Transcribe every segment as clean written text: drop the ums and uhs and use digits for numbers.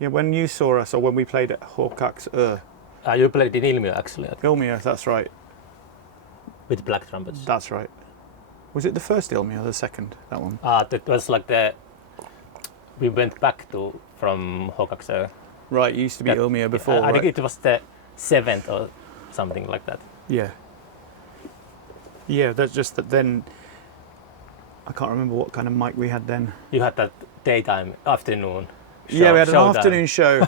Yeah, when you saw us or when we played at Håkax You played in Ilmiö actually Ilmiö, that's right. with black trumpets. That's right. Was it the first Ilmiö or the second, that one? That was like we went back from Håkax. Right, it used to be Ilmiö before, I right? think it was the 7th or something like that. Yeah. Yeah, that's just that then, I can't remember what kind of mic we had then. You had that daytime, afternoon show. Yeah, we had an showdown. afternoon show.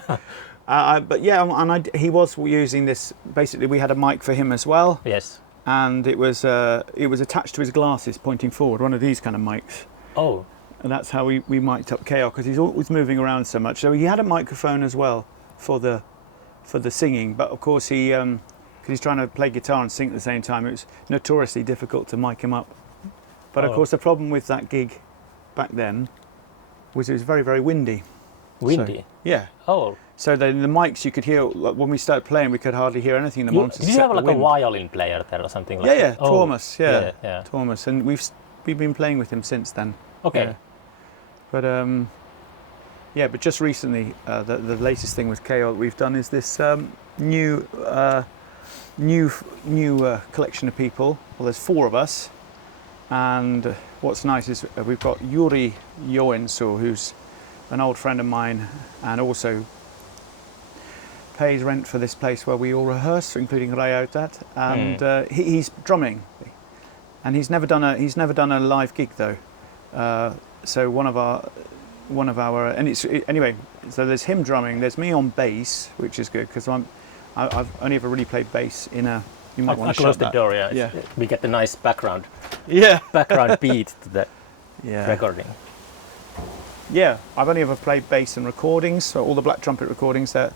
But yeah, and he was using this, basically we had a mic for him as well. Yes. And it was attached to his glasses pointing forward, one of these kind of mics. Oh. And that's how we mic'd up KO, because he's always moving around so much. So he had a microphone as well for the singing, but of course because he's trying to play guitar and sing at the same time, it was notoriously difficult to mic him up. But of course the problem with that gig back then was it was very, very windy. Windy? So, yeah. Oh. So the mics you could hear, like, when we started playing, we could hardly hear anything. The monitors. Did you have like a violin player there or something like that? that? Yeah, Thomas. Yeah, yeah. Thomas, and we've been playing with him since then. Okay. Yeah. But but just recently, the latest thing with KO that we've done is this new collection of people. Well, there's 4 of us, and what's nice is we've got Yuri Joensuu, who's an old friend of mine, and also pays rent for this place where we all rehearse, including Rajautat, and he's drumming, and he's never done a live gig though. So one of our anyway. So there's him drumming. There's me on bass, which is good because I've only ever really played bass in a. You might want to close shut the that. door. Yeah. Yeah. We get the nice background. Yeah. Background beat to the recording. Yeah, I've only ever played bass in recordings, so all the black trumpet recordings, they're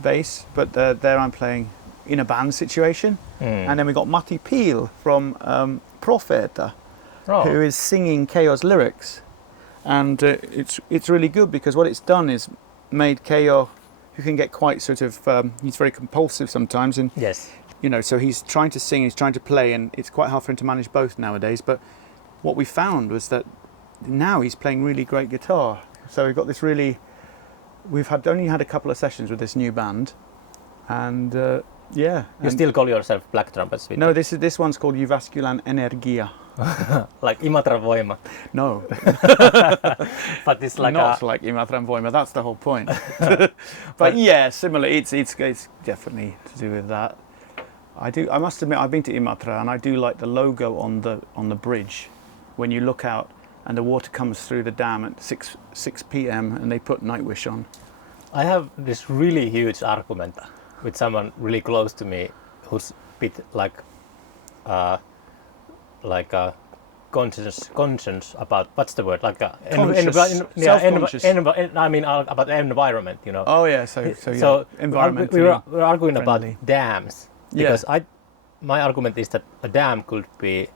bass, but there I'm playing in a band situation. And then we got Matti Peel from Profeta, who is singing KO's lyrics. And it's really good because what it's done is made KO, who can get quite sort of, he's very compulsive sometimes. And, yes. You know, so he's trying to sing, he's trying to play, and it's quite hard for him to manage both nowadays. But what we found was that now he's playing really great guitar. So we've got this really, only had a couple of sessions with this new band, and yeah. You still call yourself black trumpets? No, this one's called Jyväskylän Energia. Like Imatra Voima. No. But it's like not like Imatran Voima. That's the whole point. but yeah, similar. It's definitely to do with that. I must admit, I've been to Imatra, and I do like the logo on the bridge when you look out and the water comes through the dam at 6 p.m. and they put Nightwish on. I have this really huge argument with someone really close to me who's a bit like conscious about, what's the word, like self-conscious. I mean about the environment, you know. Oh yeah, so environmentally we're arguing friendly. about dams because my argument is that a dam could be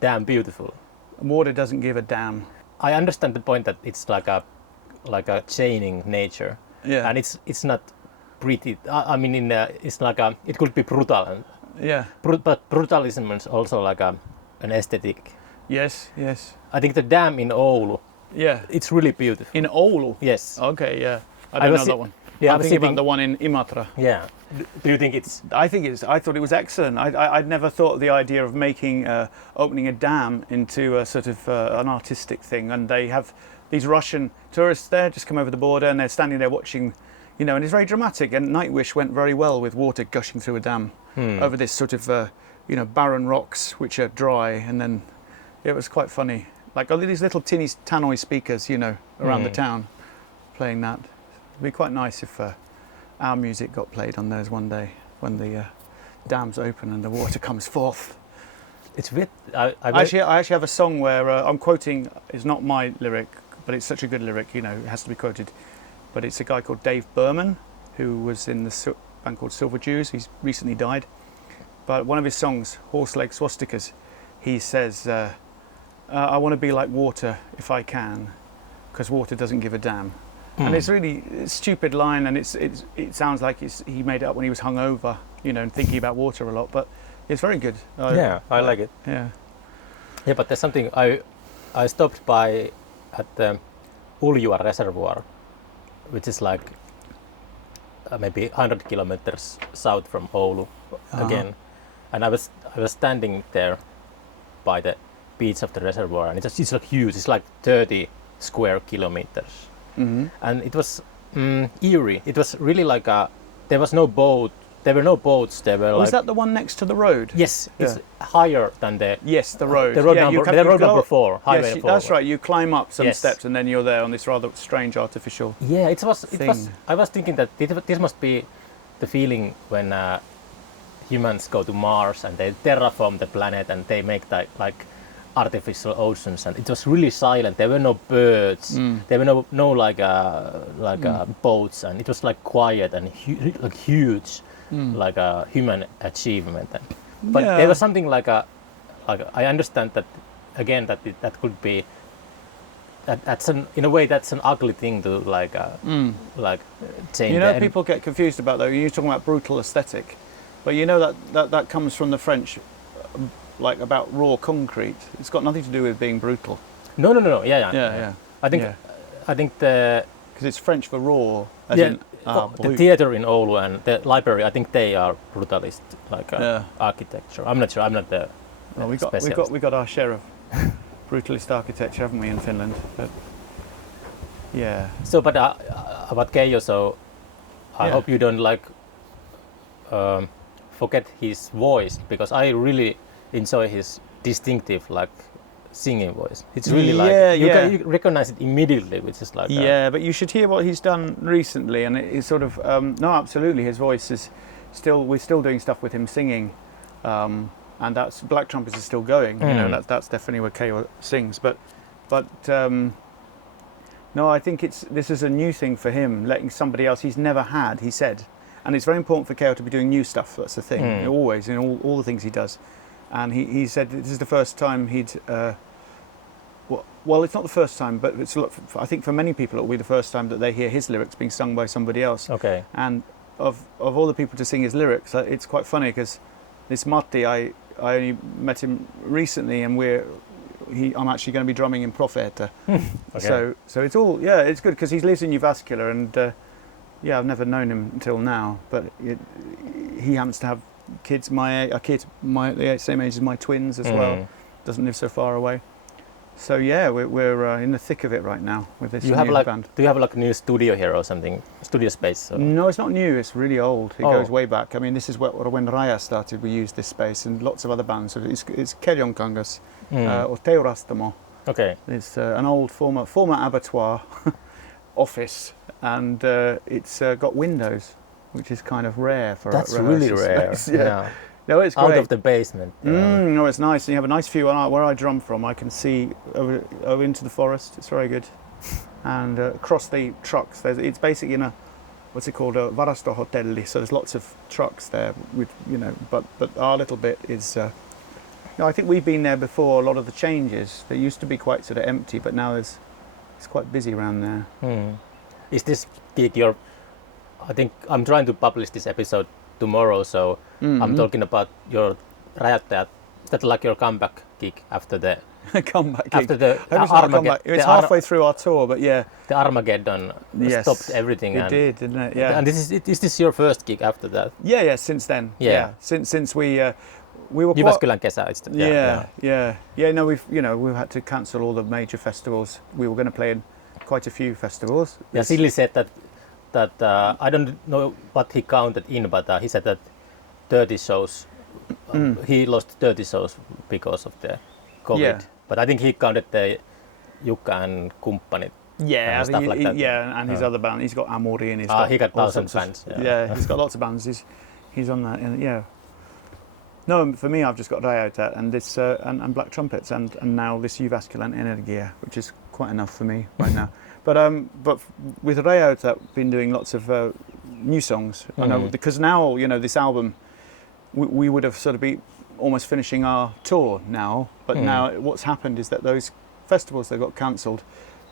damn beautiful. Water doesn't give a damn. I understand the point that it's like a chaining nature, and it's not pretty. I mean, it's like it could be brutal, and but brutalism is also like an aesthetic. Yes. I think the dam in Oulu. Yeah. It's really beautiful. In Oulu. Yes. Okay. Yeah. I don't know that one. Yeah, I'm thinking about the one in Imatra. Yeah. Do you think it's? I thought it was excellent. I'd never thought of the idea of making opening a dam into a sort of an artistic thing. And they have these Russian tourists there just come over the border, and they're standing there watching, you know, and it's very dramatic. And Nightwish went very well with water gushing through a dam over this sort of barren rocks which are dry, and then it was quite funny. Like all these little tinny tannoy speakers, you know, around the town, playing that. It'd be quite nice if our music got played on those one day when the dams open and the water comes forth. It's weird. I actually have a song where I'm quoting. It's not my lyric, but it's such a good lyric. You know, it has to be quoted. But it's a guy called Dave Berman, who was in the band called Silver Jews. He's recently died. But one of his songs, Horse Leg Swastikas, he says, "I want to be like water if I can, because water doesn't give a damn." And it's really a stupid line, and it sounds like he made it up when he was hungover, you know, and thinking about water a lot. But it's very good. I like it. Yeah. Yeah, but there's something I stopped by at the Uljua Reservoir, which is like maybe 100 kilometers south from Oulu again, and I was standing there by the beach of the reservoir, and it's like huge. It's like 30 square kilometers, and it was eerie. It was really like there was no boat. There were no boats. There were. Was that the one next to the road? Yes, it's higher than the. Yes, the road. The road number 4. Highway yes, 4. That's right. You climb up some steps, and then you're there on this rather strange artificial. Yeah, it was. I was thinking that this must be the feeling when humans go to Mars and they terraform the planet and they make like artificial oceans, and it was really silent. There were no birds. There were no boats, and it was like quiet and like huge. Like a human achievement, but there was something like I understand that again that could be that's in a way that's an ugly thing to like change. You know, people get confused about though. You're talking about brutal aesthetic, but you know that comes from the French, like about raw concrete. It's got nothing to do with being brutal. No. Yeah. I think because it's French for raw. The theater in Oulu and the library, I think they are brutalist, like architecture. I'm not sure. I'm not the. Well, we got our share of brutalist architecture, haven't we, in Finland? But yeah. So, but about Keijo, so I hope you don't like forget his voice, because I really enjoy his distinctive like singing voice. It's really you recognize it immediately, which is like but you should hear what he's done recently, and it's sort of no, absolutely, his voice is still, we're still doing stuff with him singing, and that's Black Trumpets is still going. You know, that's definitely where Keijo sings, but no, I think this is a new thing for him, letting somebody else he's never had, he said, and it's very important for Keijo to be doing new stuff. That's the thing, always in all the things he does. And he said this is the first time he'd, well, it's not the first time, but I think for many people it'll be the first time that they hear his lyrics being sung by somebody else. Okay. And of all the people to sing his lyrics, it's quite funny because this Matti, I only met him recently, and I'm actually going to be drumming in Profeta. Okay. So it's all, it's good because he lives in Jyväskylä, and I've never known him until now, but he happens to have kids the same age as my twins as well. Doesn't live so far away. So we're in the thick of it right now with this new band. Do you have like a new studio here or something? Studio space? So? No, it's not new. It's really old. It goes way back. I mean, this is when Raya started. We used this space, and lots of other bands. So it's Keljonkangas or Teurastamo. Okay. It's an old former abattoir office, and it's got windows, which is kind of rare for That's a really rare. Yeah. No, it's great. Out of the basement. No, it's nice. And you have a nice view where I drum from. I can see over into the forest. It's very good. And across the trucks, it's basically in a, what's it called, a varastohotelli. So there's lots of trucks there with, but our little bit is, I think we've been there before. A lot of the changes. They used to be quite sort of empty, but now it's quite busy around there. Is this gig I think I'm trying to publish this episode tomorrow, so I'm talking about your Räjäyttäjät. Is that like your comeback gig after the comeback gig? After the Armageddon. It's halfway through our tour, but the Armageddon stopped everything. It did, didn't it? Yeah. And is this your first gig after that? Yeah. Since then. Yeah. Since we were. Jyväskylän kesä. No, we've had to cancel all the major festivals. We were going to play in quite a few festivals. Yeah, Silli said that I don't know what he counted in, but he said that 30 shows, he lost 30 shows because of the COVID. Yeah. But I think he counted the Jukka and Kumppanit. Yeah, stuff like that. Yeah, and his other band. He's got Amori, and he got 1,000 fans. Yeah, he's got lots of bands. He's on that. And no, for me, I've just got Räjäyttäjät and this and Black Trumpets, and now this Jyväskylän Energia, which is quite enough for me right now. But with Räjäyttäjät, I've been doing lots of new songs. I know, because now this album, we would have sort of be almost finishing our tour now. But now what's happened is that those festivals that got cancelled,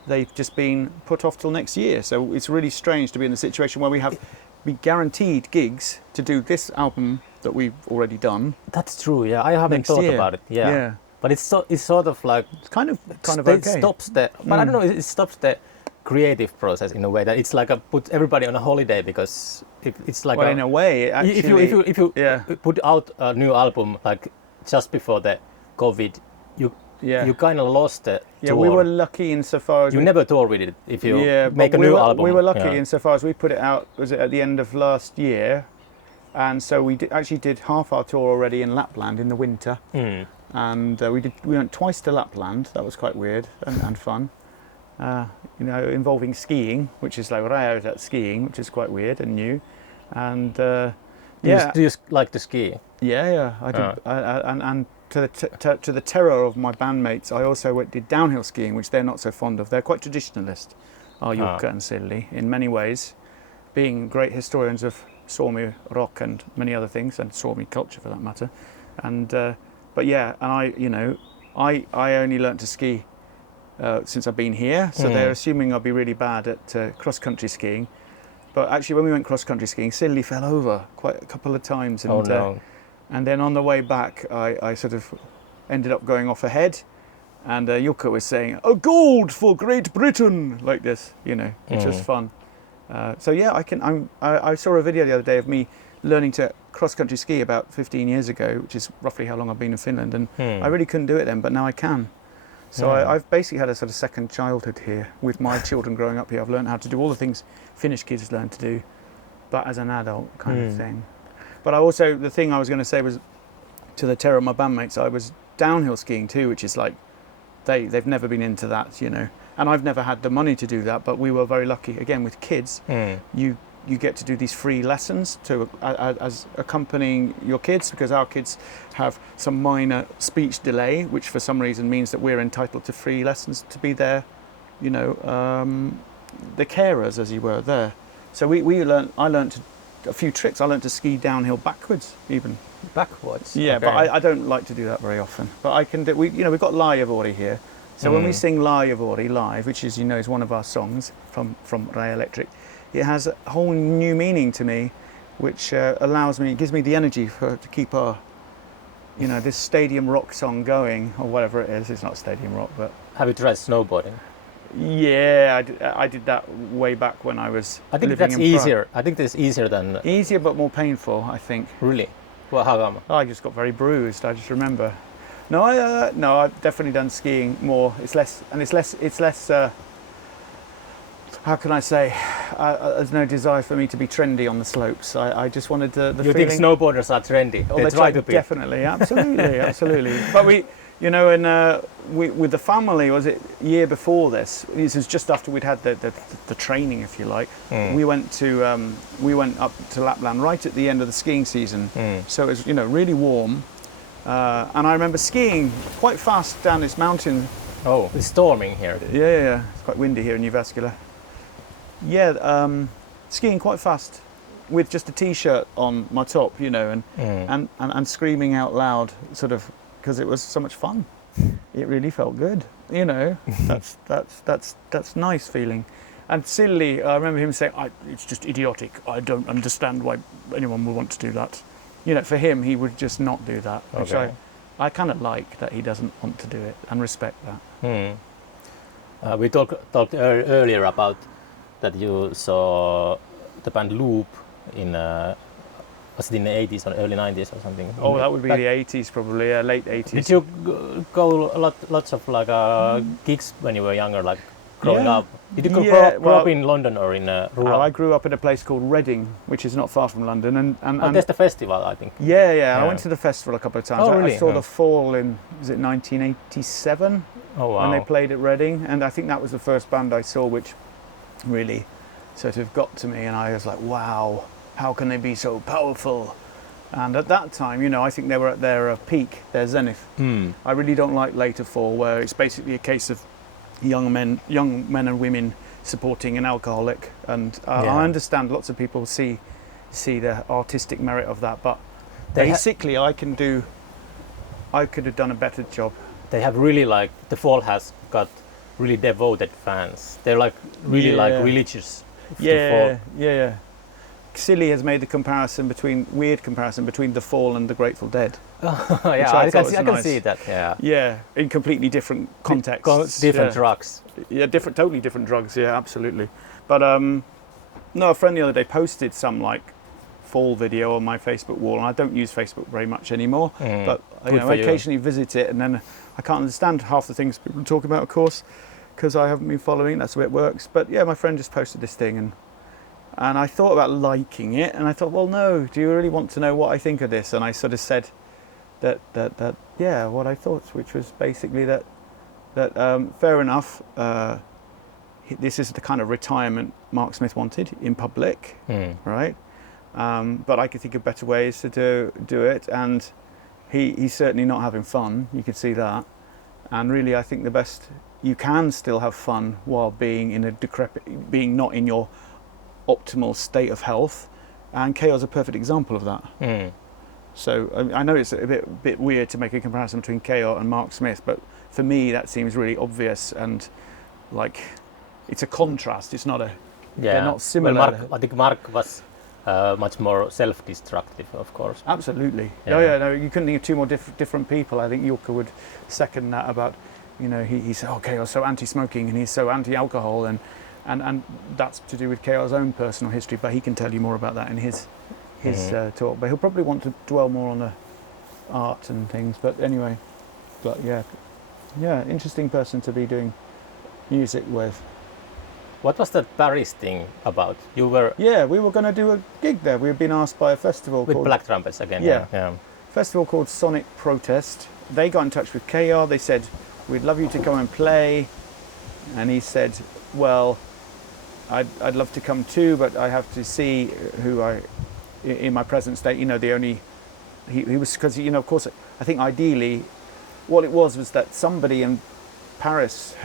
they've just been put off till next year. So it's really strange to be in the situation where we guaranteed gigs to do this album that we've already done. That's true. Yeah, I haven't thought about it. But it's sort of like it's kind of okay. Stops the. But I don't know. It stops the creative process in a way that it's like put everybody on a holiday because it's like in a way, actually, if you put out a new album like just before the COVID, you kind of lost the tour. We were lucky insofar as you never tour with it if you make a new album. We were lucky insofar as we put it out, was it at the end of last year, and so we actually did half our tour already in Lapland in the winter, and we went twice to Lapland. That was quite weird and fun. Involving skiing, which is like right at skiing, which is quite weird and new, and do you like to ski? Yeah, I did, and to the terror of my bandmates, I also did downhill skiing, which they're not so fond of. They're quite traditionalist, Jukka and Silli, in many ways, being great historians of Suomi rock and many other things, and Suomi culture for that matter. And I only learnt to ski since I've been here, so they're assuming I'll be really bad at cross-country skiing. But actually, when we went cross-country skiing, Silli fell over quite a couple of times. And, and then on the way back, I sort of ended up going off ahead, and Jukka was saying, "A gold for Great Britain," like this, which was fun. I saw a video the other day of me learning to cross-country ski about 15 years ago, which is roughly how long I've been in Finland, and I really couldn't do it then, but now I can. So I've basically had a sort of second childhood here with my children growing up here. I've learned how to do all the things Finnish kids learn to do, but as an adult kind of thing. But the thing I was going to say was, to the terror of my bandmates, I was downhill skiing too, which is like, they've never been into that, and I've never had the money to do that, but we were very lucky. Again, with kids, you get to do these free lessons as accompanying your kids, because our kids have some minor speech delay, which for some reason means that we're entitled to free lessons to be their, the carers, as you were, there. So I learnt a few tricks. I learnt to ski downhill backwards, even. Backwards? Yeah, okay. But I don't like to do that very often. But I can do. We've got Laajavori here. So when we sing Laajavori live, which is one of our songs from Raja Electric, it has a whole new meaning to me, which gives me the energy to keep our, this stadium rock song going, or whatever it is. It's not stadium rock, but. Have you tried snowboarding? Yeah, I did that way back when I was. I think that's easier. I think that's easier than. Easier but more painful, I think. Really? Well, how come? I just got very bruised. I just remember. No, I've definitely done skiing more. It's less. How can I say? There's no desire for me to be trendy on the slopes. I just wanted the You think snowboarders are trendy? They try to be. Definitely, absolutely. But with the family, was it year before this? This was just after we'd had the training, if you like. We went up to Lapland right at the end of the skiing season. So it was really warm, and I remember skiing quite fast down this mountain. Oh, it's storming here. Yeah. It's quite windy here in Jyväskylä. Yeah, skiing quite fast with just a t-shirt on my top, and screaming out loud, sort of, because it was so much fun. It really felt good, That's nice feeling. And Silli, I remember him saying, "It's just idiotic. I don't understand why anyone would want to do that." For him, he would just not do that, which I kind of like that he doesn't want to do it, and respect that. We talked earlier about that you saw the band Loop in was it in the 80s or early 90s or something? Oh, that would be the 80s probably, late 80s. Did you go lots of gigs when you were younger, like growing up? Did you grow up in London or in rural? I grew up in a place called Reading, which is not far from London, and there's the festival, I think. Yeah. I went to the festival a couple of times. Oh, really? I saw the Fall in 1987. Oh, wow. When they played at Reading, and I think that was the first band I saw which really sort of got to me, and I was like, wow, how can they be so powerful? And at that time, I think they were at their peak, their zenith. I really don't like later Fall, where it's basically a case of young men and women supporting an alcoholic, and I understand lots of people see the artistic merit of that, but basically I could have done a better job. They have really the Fall has got really devoted fans. They're really religious. Yeah. Silly has made the weird comparison between The Fall and the Grateful Dead. Yeah, I can see that. Yeah. Yeah, in completely different contexts. Different drugs. Yeah, totally different drugs. Yeah, absolutely. But no, a friend the other day posted some like Fall video on my Facebook wall, and I don't use Facebook very much anymore. But I occasionally visit it, and then I can't understand half the things people talk about, of course, because I haven't been following. That's the way it works. But yeah, my friend just posted this thing, and I thought about liking it, and I thought, well, no, do you really want to know what I think of this? And I sort of said that yeah, what I thought, which was basically that fair enough. This is the kind of retirement Mark Smith wanted in public, right? But I could think of better ways to do it, and he's certainly not having fun. You could see that, and really, I think the best you can still have fun while being in being not in your optimal state of health, and KO is a perfect example of that. So I know it's a bit weird to make a comparison between KO and Mark Smith, but for me that seems really obvious, and like it's a contrast. It's not they're not similar. Well, I think Mark was much more self-destructive, of course. Absolutely. Yeah. No, you couldn't think of two more different people. I think Jukka would second that about, he's KO so anti-smoking and he's so anti-alcohol, and that's to do with KO's own personal history, but he can tell you more about that in his talk. But he'll probably want to dwell more on the art and things. But anyway, interesting person to be doing music with. What was that Paris thing about? You were... Yeah, we were going to do a gig there. We had been asked by a festival with called... Black Trumpets again. Yeah. Festival called Sonic Protest. They got in touch with KR. They said, we'd love you to come and play. And he said, well, I'd love to come too, but I have to see who in my present state, he was, because, of course, I think ideally what it was that somebody in Paris,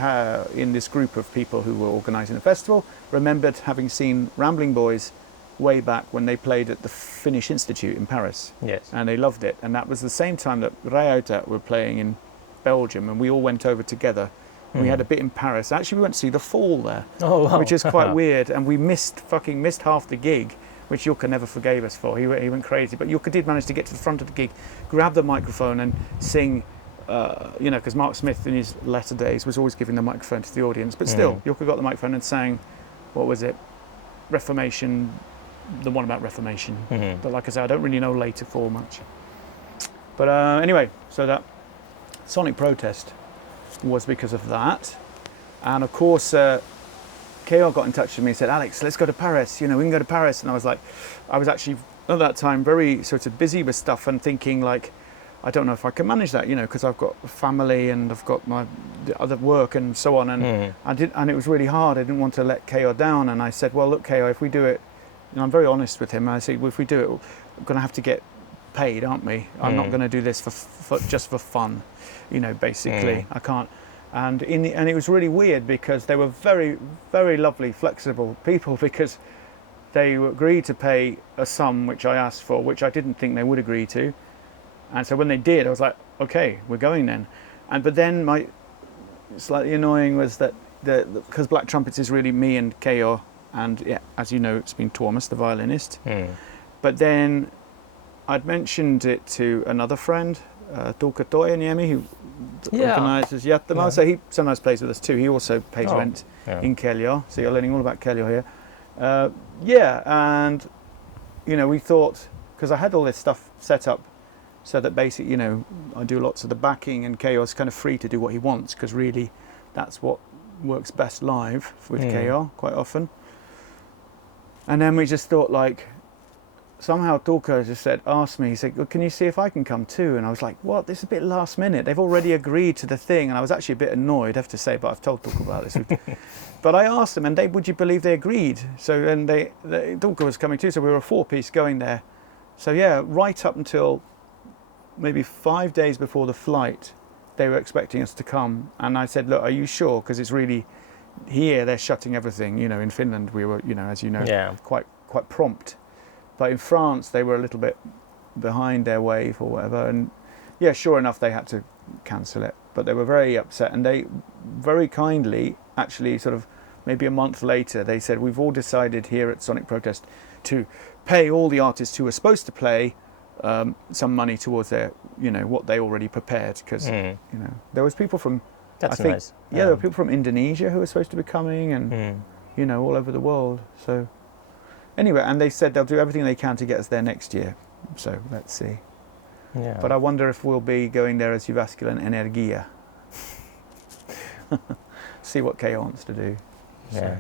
in this group of people who were organising the festival, remembered having seen Rambling Boys way back when they played at the Finnish Institute in Paris. Yes. And they loved it. And that was the same time that Räjäytät were playing in Belgium, and we all went over together. We had a bit in Paris. Actually, we went to see The Fall there, which is quite weird. And we missed half the gig, which Jukka never forgave us for. He went crazy. But Jukka did manage to get to the front of the gig, grab the microphone and sing, because Mark Smith in his latter days was always giving the microphone to the audience. But still, Jukka got the microphone and sang, what was it? Reformation, the one about Reformation. But like I said, I don't really know later Fall much. But anyway, so that Sonic Protest was because of that. And of course, KO got in touch with me and said, Alex, let's go to Paris. We can go to Paris. And I was actually at that time very sort of busy with stuff and thinking like, I don't know if I can manage that, because I've got a family and I've got my other work and so on. And and it was really hard. I didn't want to let KO down. And I said, well, look, KO, if we do it, I'm very honest with him. I said, well, if we do it, we're going to have to get paid, aren't we? I'm not going to do this for just for fun, basically. I can't. And it was really weird because they were very, very lovely, flexible people, because they agreed to pay a sum which I asked for, which I didn't think they would agree to. And so when they did, I was like, okay, we're going then. But then my slightly annoying was that because Black Trumpets is really me and KO, and as you know, it's been Tuomas, the violinist. But then I'd mentioned it to another friend, Tuukka Toijaniemi, who organises Jättömaa. So he sometimes plays with us too. He also pays rent in Keljo. So you're learning all about Keljo here. And we thought, because I had all this stuff set up so that basically, I do lots of the backing, and KO is kind of free to do what he wants, because really that's what works best live with KO quite often. And then we just thought, like, somehow Tuukka just asked me, he said, well, can you see if I can come too? And I was like, what? This is a bit last minute. They've already agreed to the thing. And I was actually a bit annoyed, I have to say, but I've told Tuukka about this. But I asked them, and would you believe they agreed? So, and Tuukka was coming too, so we were a 4-piece going there. So yeah, right up until maybe 5 days before the flight, they were expecting us to come. And I said, look, are you sure? Because it's really, here they're shutting everything. In Finland we were, as you know, quite prompt. But in France, they were a little bit behind their wave or whatever. And yeah, sure enough, they had to cancel it. But they were very upset. And they very kindly, actually, sort of maybe a month later, they said, we've all decided here at Sonic Protest to pay all the artists who were supposed to play some money towards their, what they already prepared. Because, there was people from, That's I think, nice. there were people from Indonesia who were supposed to be coming and, all over the world. So anyway, and they said they'll do everything they can to get us there next year. So let's see. Yeah. But I wonder if we'll be going there as Jyväskylän Energia. See what Keo wants to do. Yeah.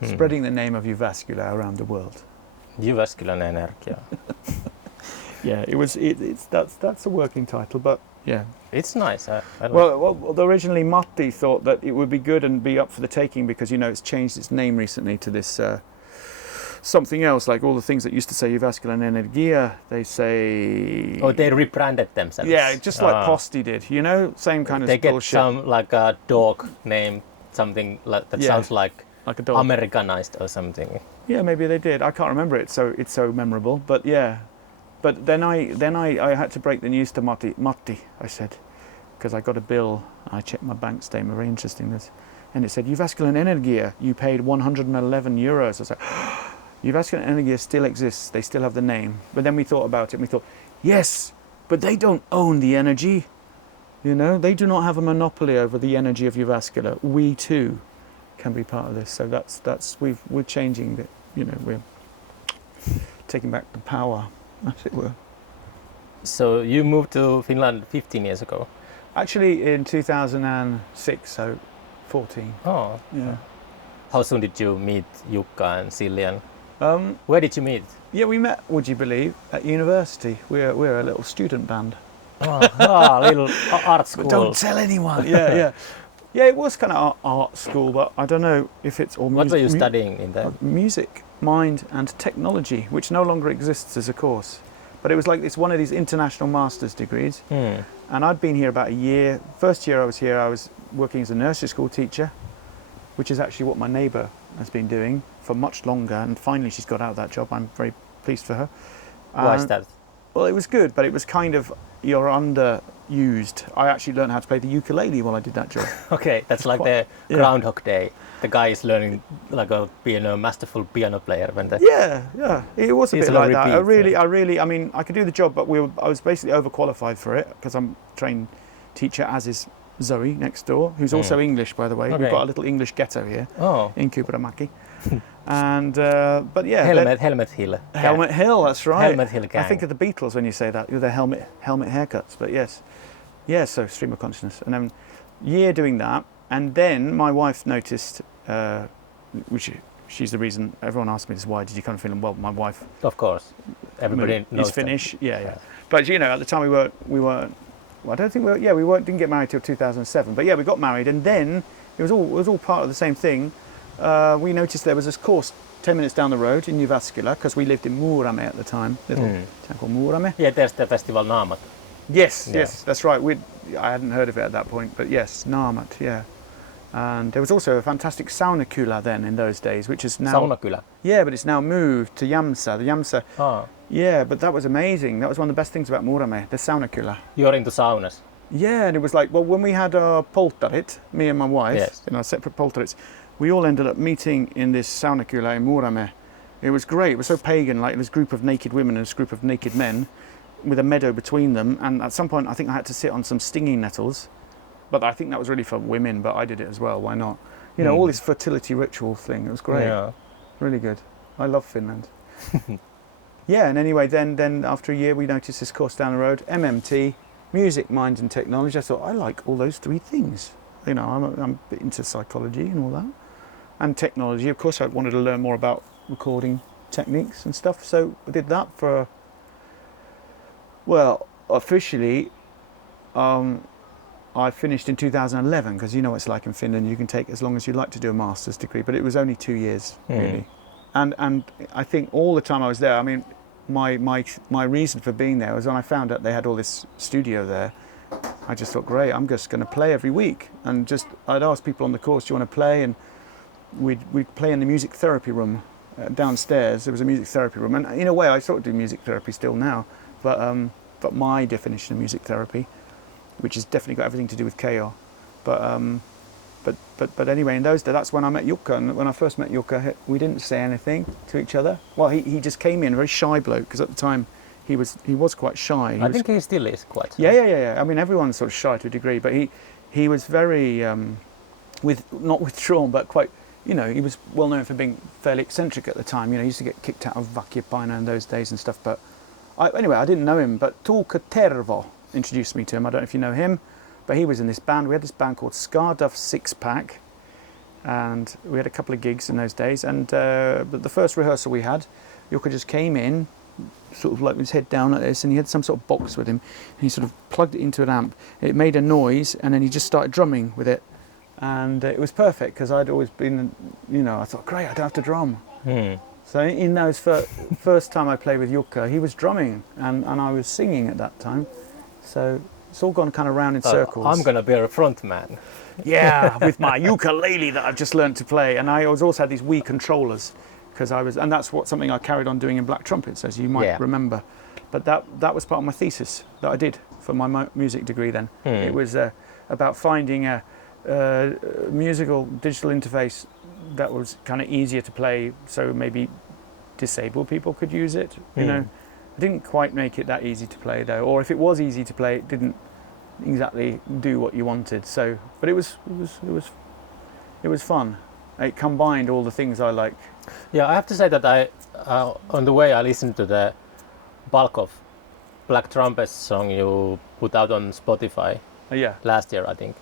So, spreading the name of Jyväskylä around the world. Jyväskylän Energia. Yeah, that's a working title, but yeah. It's nice. I like Well, originally Matti thought that it would be good and be up for the taking because, it's changed its name recently to this something else, like all the things that used to say Jyväskylän Energia, they say... Oh, they rebranded themselves. Yeah, just like Posti did, same kind of they bullshit. Get some, like a dog name, something like that sounds like a dog. Americanized or something. Yeah, maybe they did. I can't remember it, so it's so memorable. But yeah, but then I had to break the news to Matti, I said, because I got a bill. I checked my bank statement, very interesting this, and it said Jyväskylän Energia, you paid 111 euros. I was like, Jyväskylän Energia still exists. They still have the name. But then we thought about it and we thought, yes, but they don't own the energy. They do not have a monopoly over the energy of Jyväskylä. We too can be part of this. So we're changing it. We're taking back the power, as it were. So you moved to Finland 15 years ago? Actually, in 2006, so 14. Oh. Yeah. How soon did you meet Jukka and Siljan? Where did you meet? Yeah, we met, would you believe, at university. We're a little student band. Little art school. But don't tell anyone. Yeah. Yeah, it was kind of art school, but I don't know if it's all music. What were you studying in there? Music, mind and technology, which no longer exists as a course. But it was like, it's one of these international master's degrees. And I'd been here about a year. First year I was here, I was working as a nursery school teacher, which is actually what my neighbour has been doing for much longer. And finally she's got out of that job. I'm very pleased for her. Why is that? Well, it was good, but it was kind of, you're underused. I actually learned how to play the ukulele while I did that job. Okay, that's like the Groundhog Day. The guy is learning like a masterful piano player. Yeah. It was a bit like that. I mean, I could do the job, but I was basically overqualified for it because I'm a trained teacher, as is Zoe next door, who's also English, by the way. Okay. We've got a little English ghetto here in Kuperämäki. And but yeah, Helmet Hill. Helmet Hill, that's right. Helmet Hill gang. I think of the Beatles when you say that. Their helmet haircuts. But yes, so stream of consciousness. And then year doing that, and then my wife noticed, which she's the reason everyone asked me this. Why did you come to Finland? Well, my wife, of course, everybody knows. Is Finnish. Yeah. But at the time we weren't. Well, I don't think we didn't get married till 2007. But yeah, we got married, and then it was all part of the same thing. We noticed there was this course 10 minutes down the road in Jyväskylä, because we lived in Muurame at the time, little town called Muurame. Yeah, there's the festival Naamat. Yes, that's right. I hadn't heard of it at that point, but yes, Naamat, yeah. And there was also a fantastic saunakylä then in those days, which is now... Saunakylä? Yeah, but it's now moved to Jämsä. The Jämsä... Oh. Yeah, but that was amazing. That was one of the best things about Muurame, the saunakylä. You're into saunas? Yeah, and it was like, well, when we had our polttarit, me and my wife, in our separate polttarits, we all ended up meeting in this saunakylä in Muurame. It was great. It was so pagan, like this group of naked women and this group of naked men with a meadow between them. And at some point, I think I had to sit on some stinging nettles. But I think that was really for women, but I did it as well. Why not? All this fertility ritual thing. It was great. Yeah. Really good. I love Finland. Yeah, and anyway, then after a year, we noticed this course down the road, MMT, Music, Mind and Technology. I thought, I like all those three things. I'm a bit into psychology and all that. And technology. Of course, I wanted to learn more about recording techniques and stuff. So I did that for, officially, I finished in 2011, because you know what it's like in Finland. You can take as long as you like to do a master's degree, but it was only 2 years, really. And I think all the time I was there, I mean, my reason for being there was when I found out they had all this studio there. I just thought, great, I'm just going to play every week. And I'd ask people on the course, do you want to play? And we'd play in the music therapy room downstairs. There was a music therapy room. And in a way, I sort of do music therapy still now. But my definition of music therapy, which has definitely got everything to do with Keo. But but anyway, in those days, that's when I met Jukka. And when I first met Jukka, we didn't say anything to each other. Well, he just came in, a very shy bloke, because at the time he was quite shy. I think he still is quite shy. Yeah. I mean, everyone's sort of shy to a degree, but he was very not withdrawn, but quite. You know, he was well known for being fairly eccentric at the time. You know, he used to get kicked out of Vakiopaino in those days and stuff. But anyway, I didn't know him. But Tuukka Tervo introduced me to him. I don't know if you know him, but he was in this band. We had this band called Scarduff Six Pack, and we had a couple of gigs in those days. And but the first rehearsal we had, Jukka just came in, sort of like with his head down like this, and he had some sort of box with him. And he sort of plugged it into an amp. It made a noise, and then he just started drumming with it. And it was perfect because I'd always been, you know, I thought, great, I don't have to drum. So in those first time I played with Jukka, he was drumming and I was singing at that time. So it's all gone kind of round in circles. I'm going to be a front man. Yeah, with my ukulele that I've just learned to play. And I also had these Wii controllers and that's something I carried on doing in Black Trumpets, as you might remember. But that was part of my thesis that I did for my music degree then. It was about finding a musical digital interface that was kind of easier to play, so maybe disabled people could use it. You know, I didn't quite make it that easy to play though, or if it was easy to play, it didn't exactly do what you wanted. So, but it was fun. It combined all the things I like. Yeah, I have to say that I on the way I listened to the bulk of Black Trumpets song you put out on Spotify. Last year, I think.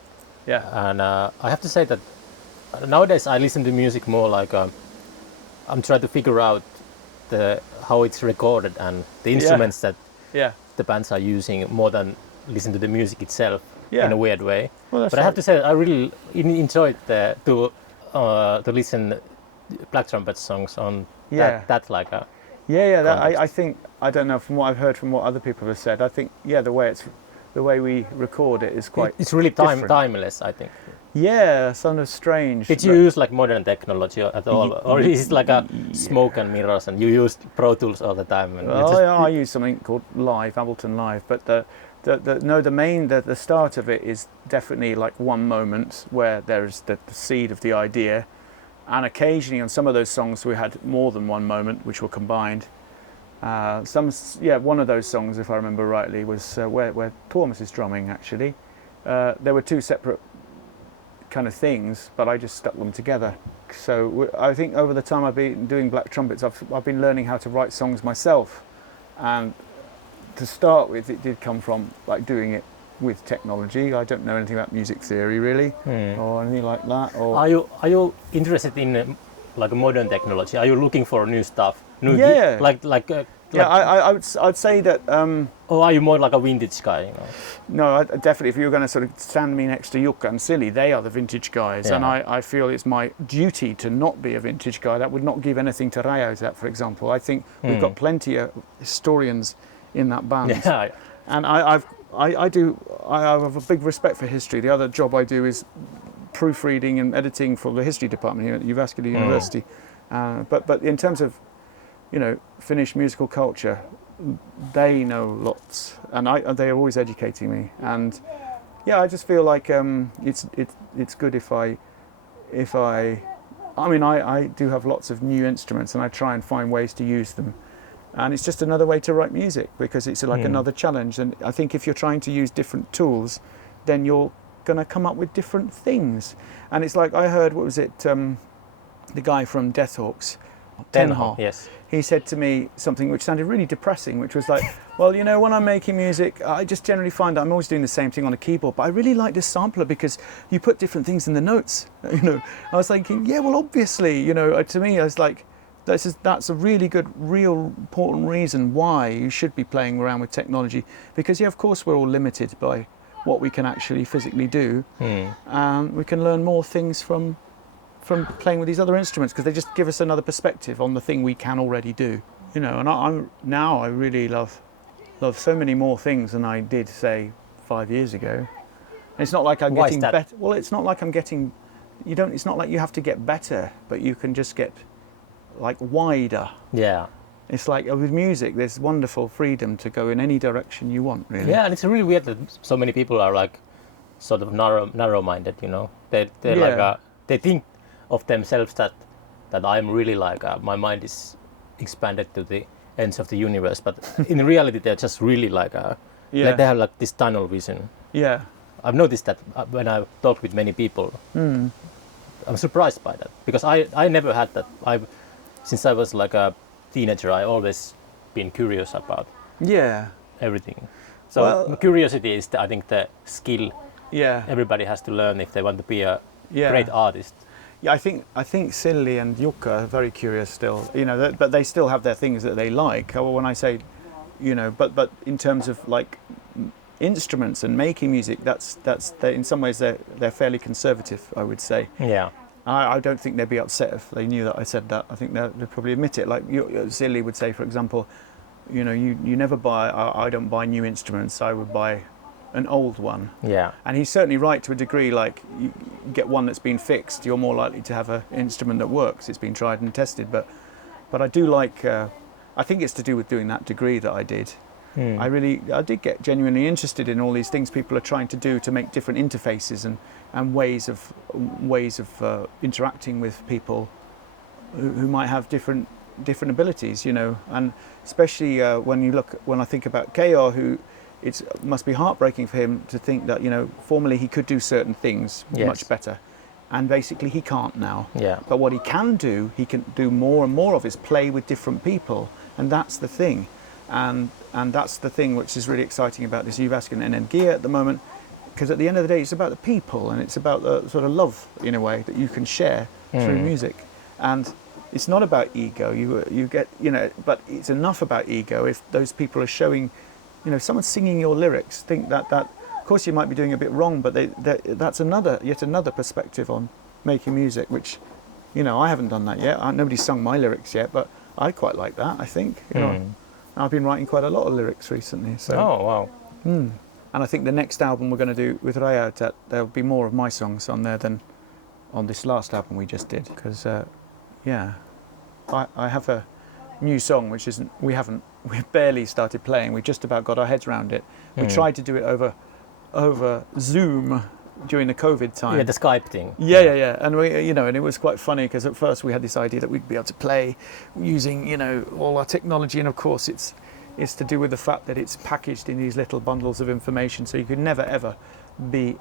Yeah. And I have to say that nowadays I listen to music more like I'm trying to figure out how it's recorded and the instruments that the bands are using more than listen to the music itself in a weird way. Well, but I have to say I really enjoyed to listen Black Trumpet songs on that like a I think, I don't know, from what I've heard from what other people have said, I think the way we record it is quite it's really different. Timeless, I think. Yeah, sort of strange. Did you use like modern technology at all, or is it like a smoke and mirrors, and you use Pro Tools all the time? And I use something called Ableton Live, but the start of it is definitely like one moment where there's the seed of the idea, and occasionally on some of those songs we had more than one moment which were combined. One of those songs, if I remember rightly, was where Thomas is drumming. Actually, there were two separate kind of things, but I just stuck them together. So I think over the time I've been doing Black Trumpets, I've been learning how to write songs myself. And to start with, it did come from like doing it with technology. I don't know anything about music theory really, or anything like that. Or are you interested in like modern technology? Are you looking for new stuff? I'd say that. Or are you more like a vintage guy? You know? No, definitely. If you were going to sort of stand me next to Jukka and Silly, they are the vintage guys, and I feel it's my duty to not be a vintage guy. That would not give anything to Rajoset, for example. I think we've got plenty of historians in that band, and I have a big respect for history. The other job I do is proofreading and editing for the history department here at Jyväskylä University. But in terms of, you know, Finnish musical culture, they know lots, and they are always educating me. And I just feel like it's good if I do have lots of new instruments, and I try and find ways to use them. And it's just another way to write music, because it's like another challenge. And I think if you're trying to use different tools, then you're going to come up with different things. And it's like I heard, what was it, the guy from Deathhawks, Tenha. Yes. He said to me something which sounded really depressing, which was like, well, you know, when I'm making music, I just generally find I'm always doing the same thing on a keyboard, but I really like this sampler because you put different things in the notes. You know, I was thinking, yeah, well, obviously, you know, to me, I was like, that's a really good, real important reason why you should be playing around with technology, because of course we're all limited by what we can actually physically do. We can learn more things from playing with these other instruments, because they just give us another perspective on the thing we can already do. You know, and I really love so many more things than I did, say, 5 years ago. And it's not like I'm getting better. Well, it's not like I'm getting. It's not like you have to get better, but you can just get like wider. Yeah. It's like with music, there's wonderful freedom to go in any direction you want, really. Yeah, and it's really weird that so many people are like sort of narrow-minded, you know. They're like they think of themselves that I'm really like my mind is expanded to the ends of the universe, but in reality they're just really like like they have like this tunnel vision. Yeah, I've noticed that when I've talked with many people. I'm surprised by that because I never had that. Since I was like a teenager, I always been curious about everything. So curiosity is, I think, the skill everybody has to learn if they want to be a great artist. Yeah, I think Silly and Jukka are very curious still. You know, but they still have their things that they like. When I say, you know, but in terms of like instruments and making music, that's in some ways they're fairly conservative, I would say. Yeah. I don't think they'd be upset if they knew that I said that. I think they'd probably admit it. Like Silly would say, for example, you know, you never buy. I don't buy new instruments. I would buy an old one. Yeah. And he's certainly right to a degree. Like you get one that's been fixed, you're more likely to have an instrument that works. It's been tried and tested. But I do like. I think it's to do with doing that degree that I did. I did get genuinely interested in all these things people are trying to do to make different interfaces and ways of interacting with people who might have different abilities, you know. And especially when I think about Keor, who it must be heartbreaking for him to think that, you know, formerly he could do certain things much better, and basically he can't now. Yeah. But what he can do more and more of is play with different people, and that's the thing. And that's the thing which is really exciting about this Uvaskan and ENG at the moment, because at the end of the day it's about the people and it's about the sort of love in a way that you can share through music. And it's not about ego. You get, you know, but it's enough about ego if those people are showing, you know, someone's singing your lyrics. Think that of course you might be doing a bit wrong, but that's yet another perspective on making music, which, you know, I haven't done that yet. Nobody's sung my lyrics yet, but I quite like that. I think, you know. I've been writing quite a lot of lyrics recently. So. Oh, wow. And I think the next album we're going to do with Rajautat, there'll be more of my songs on there than on this last album we just did. Because, I have a new song which we've barely started playing. We just about got our heads around it. We tried to do it over Zoom during the COVID time. Yeah, the Skype thing. Yeah. And we, you know, and it was quite funny because at first we had this idea that we'd be able to play using, you know, all our technology, and of course it's to do with the fact that it's packaged in these little bundles of information, so you could never ever be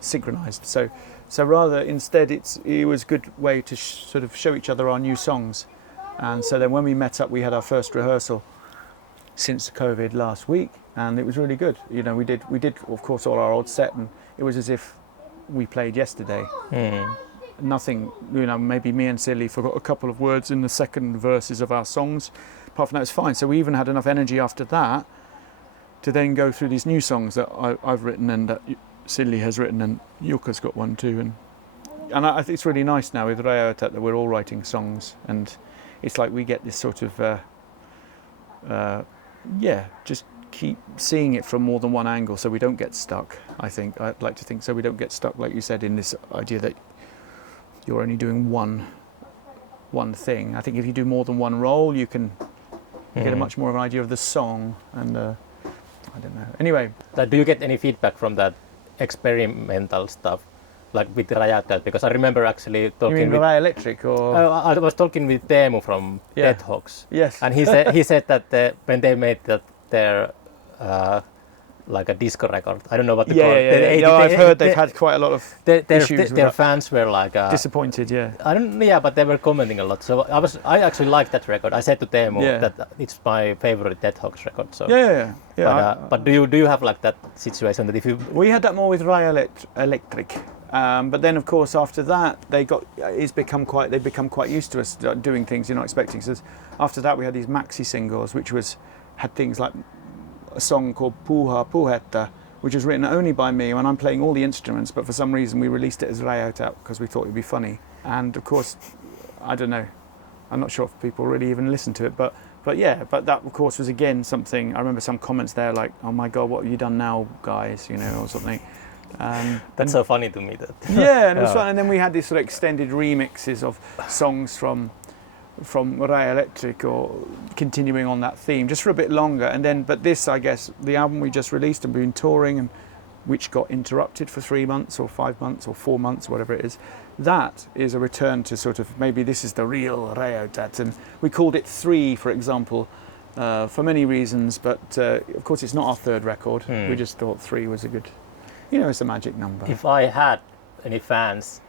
synchronized. So rather instead it was a good way to sort of show each other our new songs. And so then when we met up, we had our first rehearsal since COVID last week, and it was really good. You know, we did of course all our old set, and it was as if we played yesterday. Nothing, you know, maybe me and Silly forgot a couple of words in the second verses of our songs. Apart from that, it's fine. So we even had enough energy after that to then go through these new songs that I've written and that Silly has written, and Jukka's got one too. And I think it's really nice now with Rajautat that we're all writing songs, and it's like we get this sort of just keep seeing it from more than one angle, so we don't get stuck. I'd like to think so we don't get stuck, like you said, in this idea that you're only doing one thing. I think if you do more than one role, you can get a much more of an idea of the song. And I don't know. Anyway, do you get any feedback from that experimental stuff, like with Rajautat? Because I remember actually talking. You mean with Electric, or I was talking with Teemu from Dead Hawks. Yes. And he said that when they made their like a disco record, I don't know what to call it. Yeah. I've heard they've had quite a lot of issues. Their fans were like disappointed. Yeah. But they were commenting a lot. So I actually liked that record. I said to Teemu that it's my favorite Dead Hawks record. So yeah. But do you have like that situation that if you? We had that more with Electric. But then, of course, after that, they've become quite used to us doing things you're not expecting. So after that, we had these maxi singles, which had things like a song called Puha Puhetta, which was written only by me, and I'm playing all the instruments, but for some reason we released it as Rajautat because we thought it'd be funny. And of course, I don't know, I'm not sure if people really even listen to it, but that of course was again something. I remember some comments there like, "Oh my God, what have you done now, guys?" You know, or something. That's so funny to me. That and it was fun. And then we had these sort of extended remixes of songs from Electric, or continuing on that theme just for a bit longer. And then, but this, I guess, the album we just released, and we've been touring, and which got interrupted for 3 months or 5 months or 4 months, whatever it is. That is a return to sort of maybe this is the real Räyhäutat, and we called it 3, for example, for many reasons. But of course, it's not our third record. We just thought 3 was a good, it's a magic number. If I had any fans,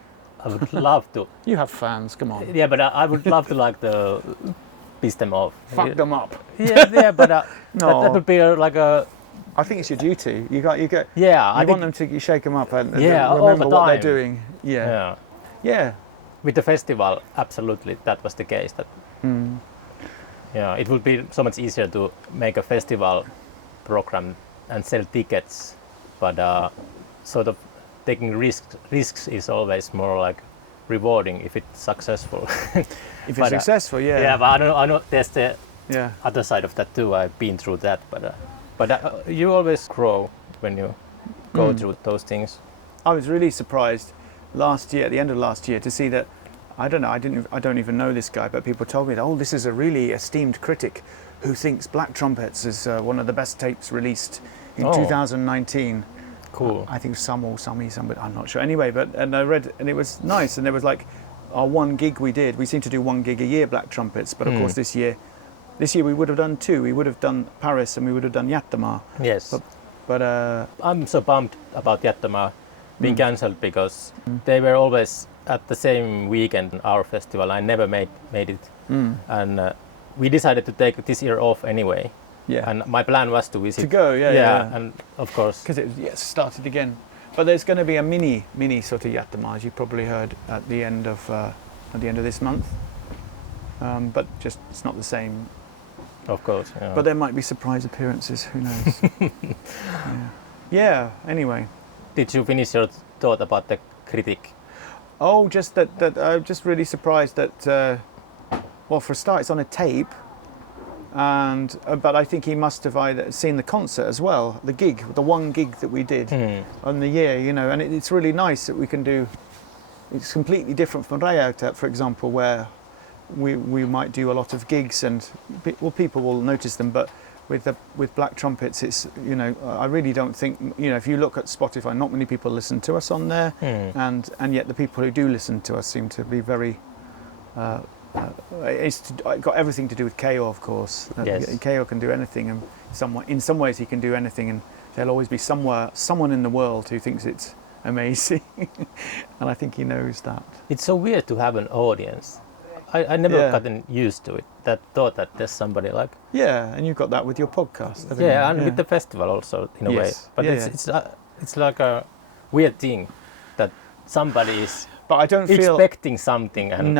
I would love to. You have fans, come on. Yeah, but I would love to piss them off. Fuck them up. Yeah, but No. that would be like a. I think it's your duty. You get. Yeah, You want them to shake them up and all remember the what they're time. doing. Yeah. With the festival, absolutely, that was the case. That. Yeah, it would be so much easier to make a festival program and sell tickets, but sort of taking risks is always more like rewarding if it's successful. If it's successful, yeah. Yeah, but I know there's the other side of that too. I've been through that, but you always grow when you go through those things. I was really surprised last year, at the end of last year, to see that. I don't know. I don't even know this guy, but people told me that, oh, this is a really esteemed critic who thinks Black Trumpets is one of the best tapes released in 2019. Cool. I think somebody, I'm not sure. Anyway, and I read, and it was nice, and there was like our one gig we did. We seem to do 1 gig a year, Black Trumpets, but of course this year we would have done 2. We would have done Paris and we would have done Jättemaa. Yes. But I'm so bummed about Jättemaa being cancelled because they were always at the same weekend our festival. I never made it, and we decided to take this year off anyway. Yeah. And my plan was to visit. To go, yeah. And of course. Because it started again. But there's going to be a mini sort of Jättemaa, as you probably heard, at the end of this month. But just it's not the same. Of course. Yeah. But there might be surprise appearances. Who knows? Yeah. Anyway. Did you finish your thought about the critic? Oh, just that I'm just really surprised that. Well, for a start, it's on a tape. But I think he must have either seen the concert as well, the 1 gig that we did on the year, and it's really nice that we can do. It's completely different from Räyhäutat, for example, where we might do a lot of gigs and people will notice them. But with Black Trumpets, it's I really don't think if you look at Spotify, not many people listen to us on there, and yet the people who do listen to us seem to be very. It's got everything to do with KO, of course. Yes. KO can do anything, and in some ways he can do anything, and there'll always be someone in the world who thinks it's amazing, and I think he knows that. It's so weird to have an audience. I never gotten used to it. That thought that there's somebody like. Yeah, and you've got that with your podcast. Yeah, and with the festival also in a way. But it's like a weird thing that somebody is. But I don't feel expecting something, and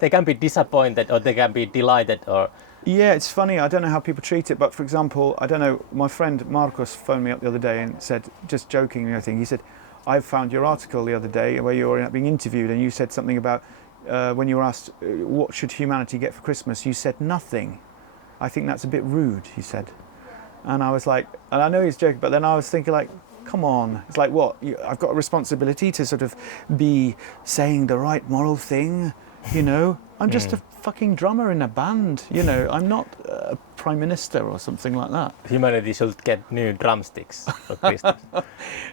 they can be disappointed or they can be delighted or. Yeah, it's funny. I don't know how people treat it, but for example, I don't know. My friend Marcos phoned me up the other day and said, just jokingly, I think he said, "I found your article the other day where you were being interviewed, and you said something about when you were asked what should humanity get for Christmas, you said nothing. I think that's a bit rude," he said, and I was like, and I know he's joking, but then I was thinking like. Come on, it's like what? I've got a responsibility to sort of be saying the right moral thing, I'm just a fucking drummer in a band, I'm not a prime minister or something like that. Humanity should get new drumsticks for Christmas.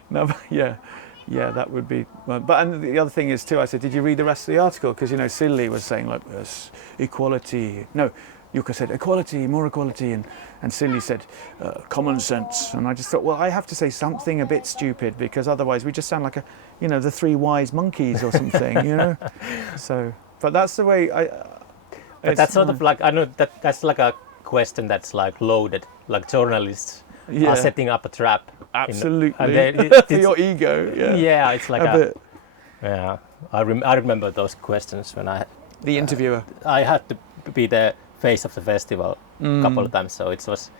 No, but yeah, that would be. But and the other thing is too, I said, did you read the rest of the article? Because Silly was saying like yes, equality. No. Yuka said equality, more equality, and Silly said common sense, and I just thought, well, I have to say something a bit stupid because otherwise we just sound like the 3 wise monkeys or something, So, but that's the way I. But that's sort of like I know that's like a question that's like loaded, like journalists are setting up a trap. Absolutely, for your ego. Yeah, it's like a bit. Yeah, I remember those questions when the interviewer. I had to be the face of the festival a couple of times, so it was.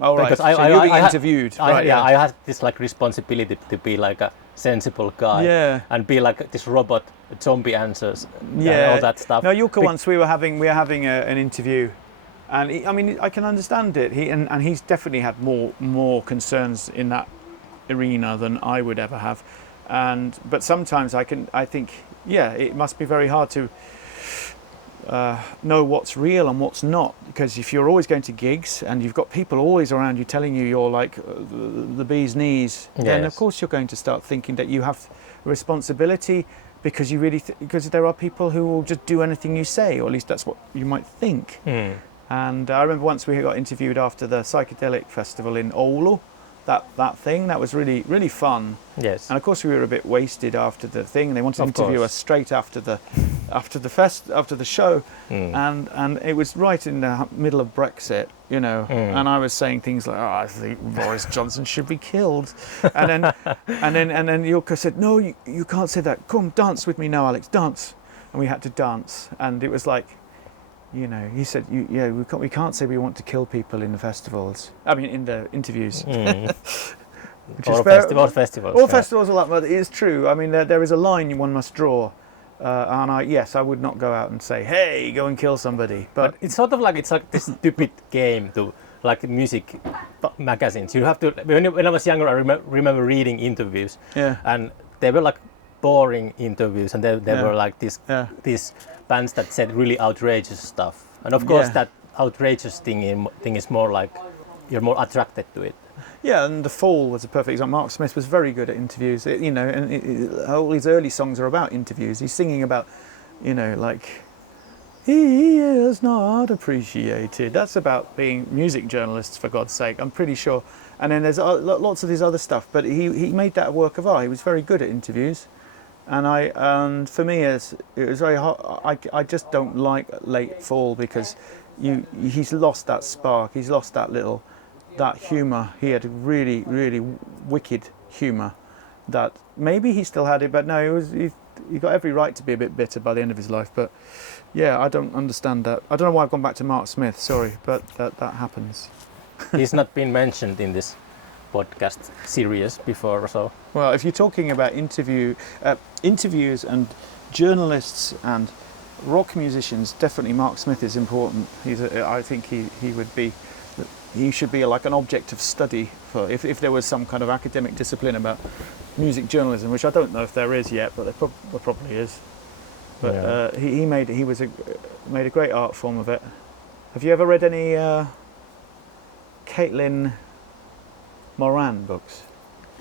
Oh right, because so you interviewed. I had this like responsibility to be like a sensible guy, and be like this robot zombie answers, and all that stuff. No, Yuka once we were having an interview, and I can understand it. He's definitely had more concerns in that arena than I would ever have, but sometimes I think it must be very hard to. know what's real and what's not, because if you're always going to gigs and you've got people always around you telling you you're like the bee's knees, then of course you're going to start thinking that you have a responsibility, because you really because there are people who will just do anything you say, or at least that's what you might think. And I remember once we got interviewed after the psychedelic festival in Oulu, that thing that was really fun. Yes. And of course we were a bit wasted after the thing, and they wanted to interview us straight after the show, and it was right in the middle of Brexit, you know, and I was saying things like, I think Boris Johnson should be killed, and then Jukka said, no, you can't say that. Come dance with me now, Alex, dance, and we had to dance, and it was like, you know, he said, we can't say we want to kill people in the festivals. I mean, in the interviews. All festivals. All festivals are like that. It is true. I mean, there is a line one must draw. And I would not go out and say, hey, go and kill somebody. But it's sort of like, it's like this stupid game to, like music magazines. You have to, when I was younger, I remember reading interviews. Yeah. And they were like boring interviews, and they were like these bands that said really outrageous stuff. And of course that outrageous thing is more like, you're more attracted to it. Yeah, and The Fall was a perfect example. Mark Smith was very good at interviews, you know, and all his early songs are about interviews. He's singing about, you know, like, he is not appreciated. That's about being music journalists, for God's sake, I'm pretty sure. And then there's lots of his other stuff, but he made that a work of art. He was very good at interviews. And for me, it was very hard. I just don't like Late Fall, because he's lost that spark. He's lost that humour. He had really, really wicked humour that maybe he still had it, but no, he got every right to be a bit bitter by the end of his life. But yeah, I don't understand that. I don't know why I've gone back to Mark Smith, sorry, but that happens. He's not been mentioned in this podcast series before, so. Well, if you're talking about interviews and journalists and rock musicians, definitely Mark Smith is important. I think he should be like an object of study for if there was some kind of academic discipline about music journalism, which I don't know if there is yet, but there probably is. But he made a great art form of it. Have you ever read any Caitlin Moran books?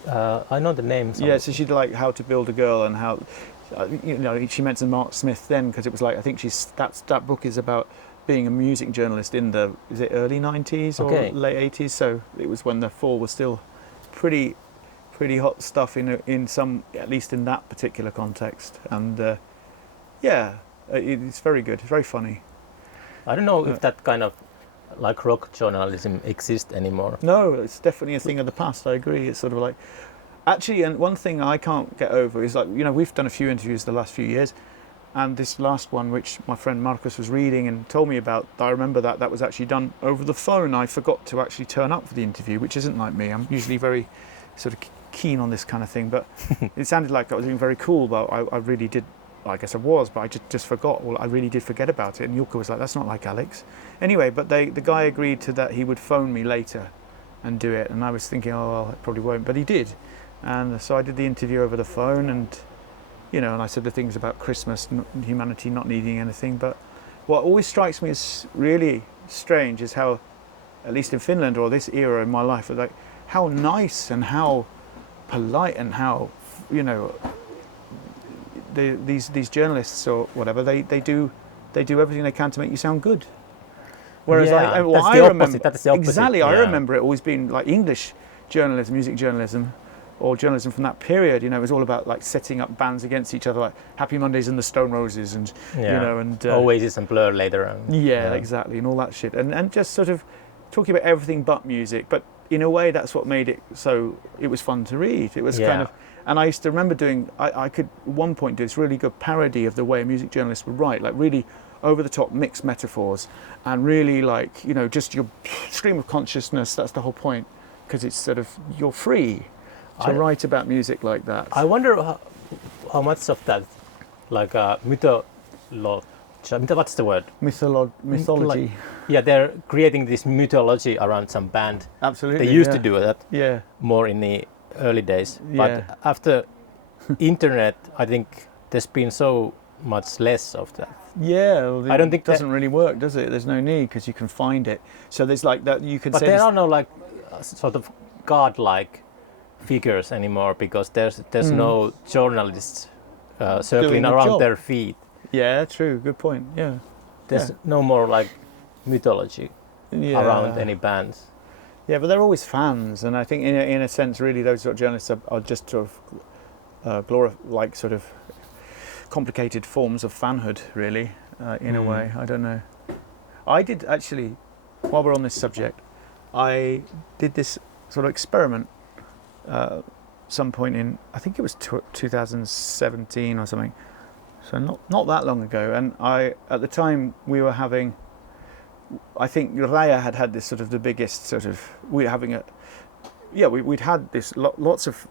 I know the name. Yeah, so she did like How to Build a Girl, and how, you know, she mentioned Mark Smith then because it was like, I think that book is about being a music journalist in the early 90s or late 80s. So it was when The Fall was still pretty hot stuff in some, at least in that particular context. And it's very good. It's very funny. I don't know if that kind of like rock journalism exists anymore. No, it's definitely a thing of the past. I agree. It's sort of like, actually, and one thing I can't get over is, like, you know, we've done a few interviews the last few years, and this last one, which my friend Marcus was reading and told me about, I remember that was actually done over the phone. I forgot to actually turn up for the interview, which isn't like me. I'm usually very sort of keen on this kind of thing, but it sounded like I was being very cool, but I really did. I guess I was, but I just forgot. Well, I really did forget about it. And Jukka was like, that's not like Alex. Anyway, but the guy agreed to that he would phone me later and do it. And I was thinking, oh, well, it probably won't. But he did. And so I did the interview over the phone, and, you know, and I said the things about Christmas, humanity not needing anything. But what always strikes me as really strange is how, at least in Finland or this era in my life, like how nice and how polite and how, you know, these journalists or whatever, they do everything they can to make you sound good. Whereas I remember exactly, I remember it always being like English journalism, music journalism, or journalism from that period. You know, it was all about like setting up bands against each other, like Happy Mondays and the Stone Roses, and you know, and Oasis and Blur later on. Yeah, exactly, and all that shit, and just sort of talking about everything but music. But in a way, that's what made it so it was fun to read. It was kind of. And I used to remember I could at one point do this really good parody of the way a music journalist would write, like really over the top mixed metaphors, and really like, you know, just your stream of consciousness. That's the whole point, because it's sort of, you're free to write about music like that. I wonder how much of that, like what's the word? Mythology. Yeah, they're creating this mythology around some band. Absolutely. They used to do that more in the early days, but after internet, I think there's been so much less of that. Yeah, well, I don't think it doesn't really work, does it? There's no need because you can find it. So there's like that you can. But say there are no like sort of godlike figures anymore because there's no journalists circling around their feet. Yeah, true. Good point. Yeah. There's no more like mythology around any bands. Yeah, but they're always fans, and I think in a sense, really, those sort of journalists are just sort of like sort of complicated forms of fanhood, really, in a way. I don't know. I did actually, while we're on this subject, I did this sort of experiment some point in, I think it was 2017 or something, so not that long ago. And at the time we were having, I think Raya had this sort of the biggest sort of, we'd had this lots of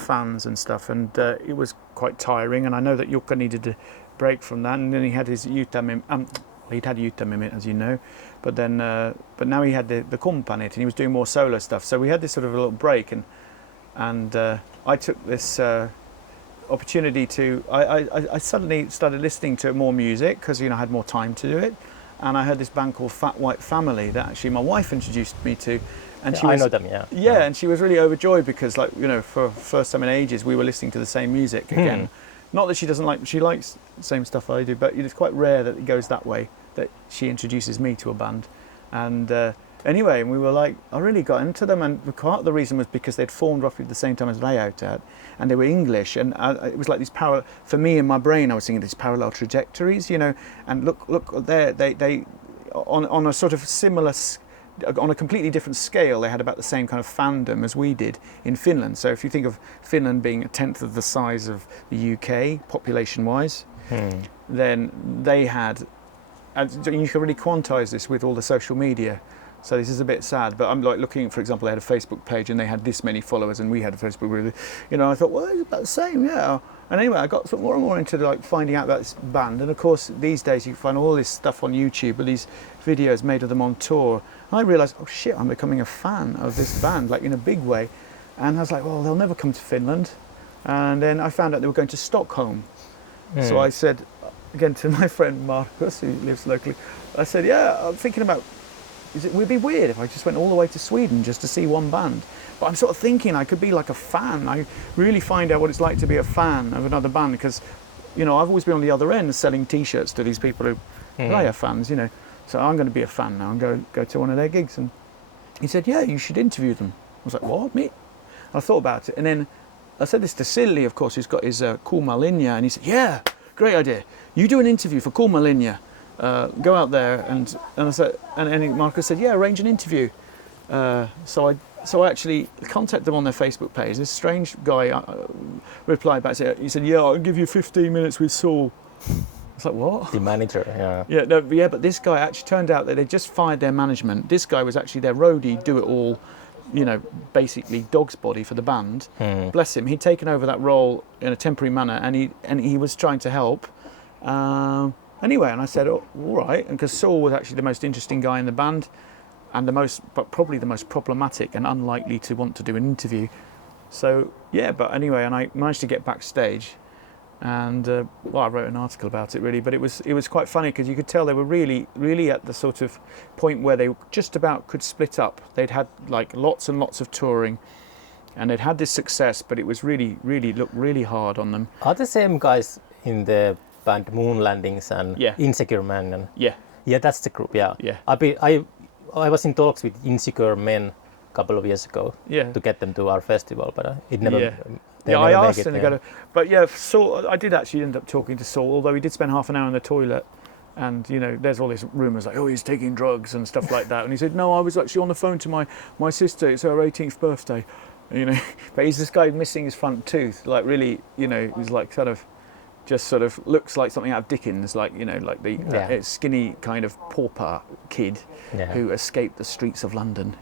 fans and stuff, and it was quite tiring. And I know that Jukka needed a break from that, and then he had his he'd had Jutamimit, as you know, but then but now he had the Kumpanit, and he was doing more solo stuff. So we had this sort of a little break, and I took this opportunity to I suddenly started listening to more music because I had more time to do it, and I heard this band called Fat White Family that actually my wife introduced me to. And I know them, yeah, and she was really overjoyed because, like, for first time in ages, we were listening to the same music again. Not that she likes the same stuff I do, but it's quite rare that it goes that way, that she introduces me to a band. And anyway, we were like, I really got into them, and part of the reason was because they'd formed roughly at the same time as Layout had, and they were English, and it was like these parallel, for me in my brain, I was thinking these parallel trajectories, and look there, they on a sort of similar, on a completely different scale, they had about the same kind of fandom as we did in Finland. So if you think of Finland being a tenth of the size of the UK, population-wise, then they had, and you can really quantize this with all the social media. So this is a bit sad, but I'm like looking, for example, they had a Facebook page and they had this many followers, and we had a Facebook group. I thought, well, it's about the same, yeah. And anyway, I got more and more into like finding out about this band, and of course these days you can find all this stuff on YouTube, all these videos made of them on tour. And I realised, oh shit, I'm becoming a fan of this band, like in a big way. And I was like, well, they'll never come to Finland. And then I found out they were going to Stockholm. So I said, again to my friend Marcus, who lives locally, I said, yeah, I'm thinking about, would it be weird if I just went all the way to Sweden just to see one band? But I'm sort of thinking I could be like a fan. I really find out what it's like to be a fan of another band, because, I've always been on the other end selling T-shirts to these people who are fans, So I'm going to be a fan now and go to one of their gigs. And he said, yeah, you should interview them. I was like, what, me? I thought about it. And then I said this to Silly, of course, who's got his Kuuma Linja. And he said, yeah, great idea. You do an interview for Kuuma Linja. Go out there. And I said, and Marcus said, yeah, arrange an interview. So I actually contacted them on their Facebook page. This strange guy replied back. He said, yeah, I'll give you 15 minutes with Saul. It's like, what? The manager, yeah. Yeah, but this guy actually turned out that they just fired their management. This guy was actually their roadie, do it all, basically dog's body for the band. Bless him. He'd taken over that role in a temporary manner, and he was trying to help. Anyway, and I said, oh, all right, and because Saul was actually the most interesting guy in the band, and probably the most problematic and unlikely to want to do an interview. So yeah, but anyway, and I managed to get backstage. And I wrote an article about it really, but it was quite funny because you could tell they were really at the sort of point where they just about could split up. They'd had like lots and lots of touring, and they'd had this success, but it was really looked really hard on them. Are the same guys in the band Moon Landings and Insecure Men? Yeah, that's the group. Yeah. I was in talks with Insecure Men a couple of years ago to get them to our festival, but it never. I asked them to go to, but Saul, I did actually end up talking to Saul, although he did spend half an hour in the toilet, and there's all these rumours like, oh, he's taking drugs and stuff like that, and he said, no, I was actually on the phone to my sister, it's her 18th birthday, but he's this guy missing his front tooth, like really, he's like sort of looks like something out of Dickens, like like the skinny kind of pauper kid who escaped the streets of London,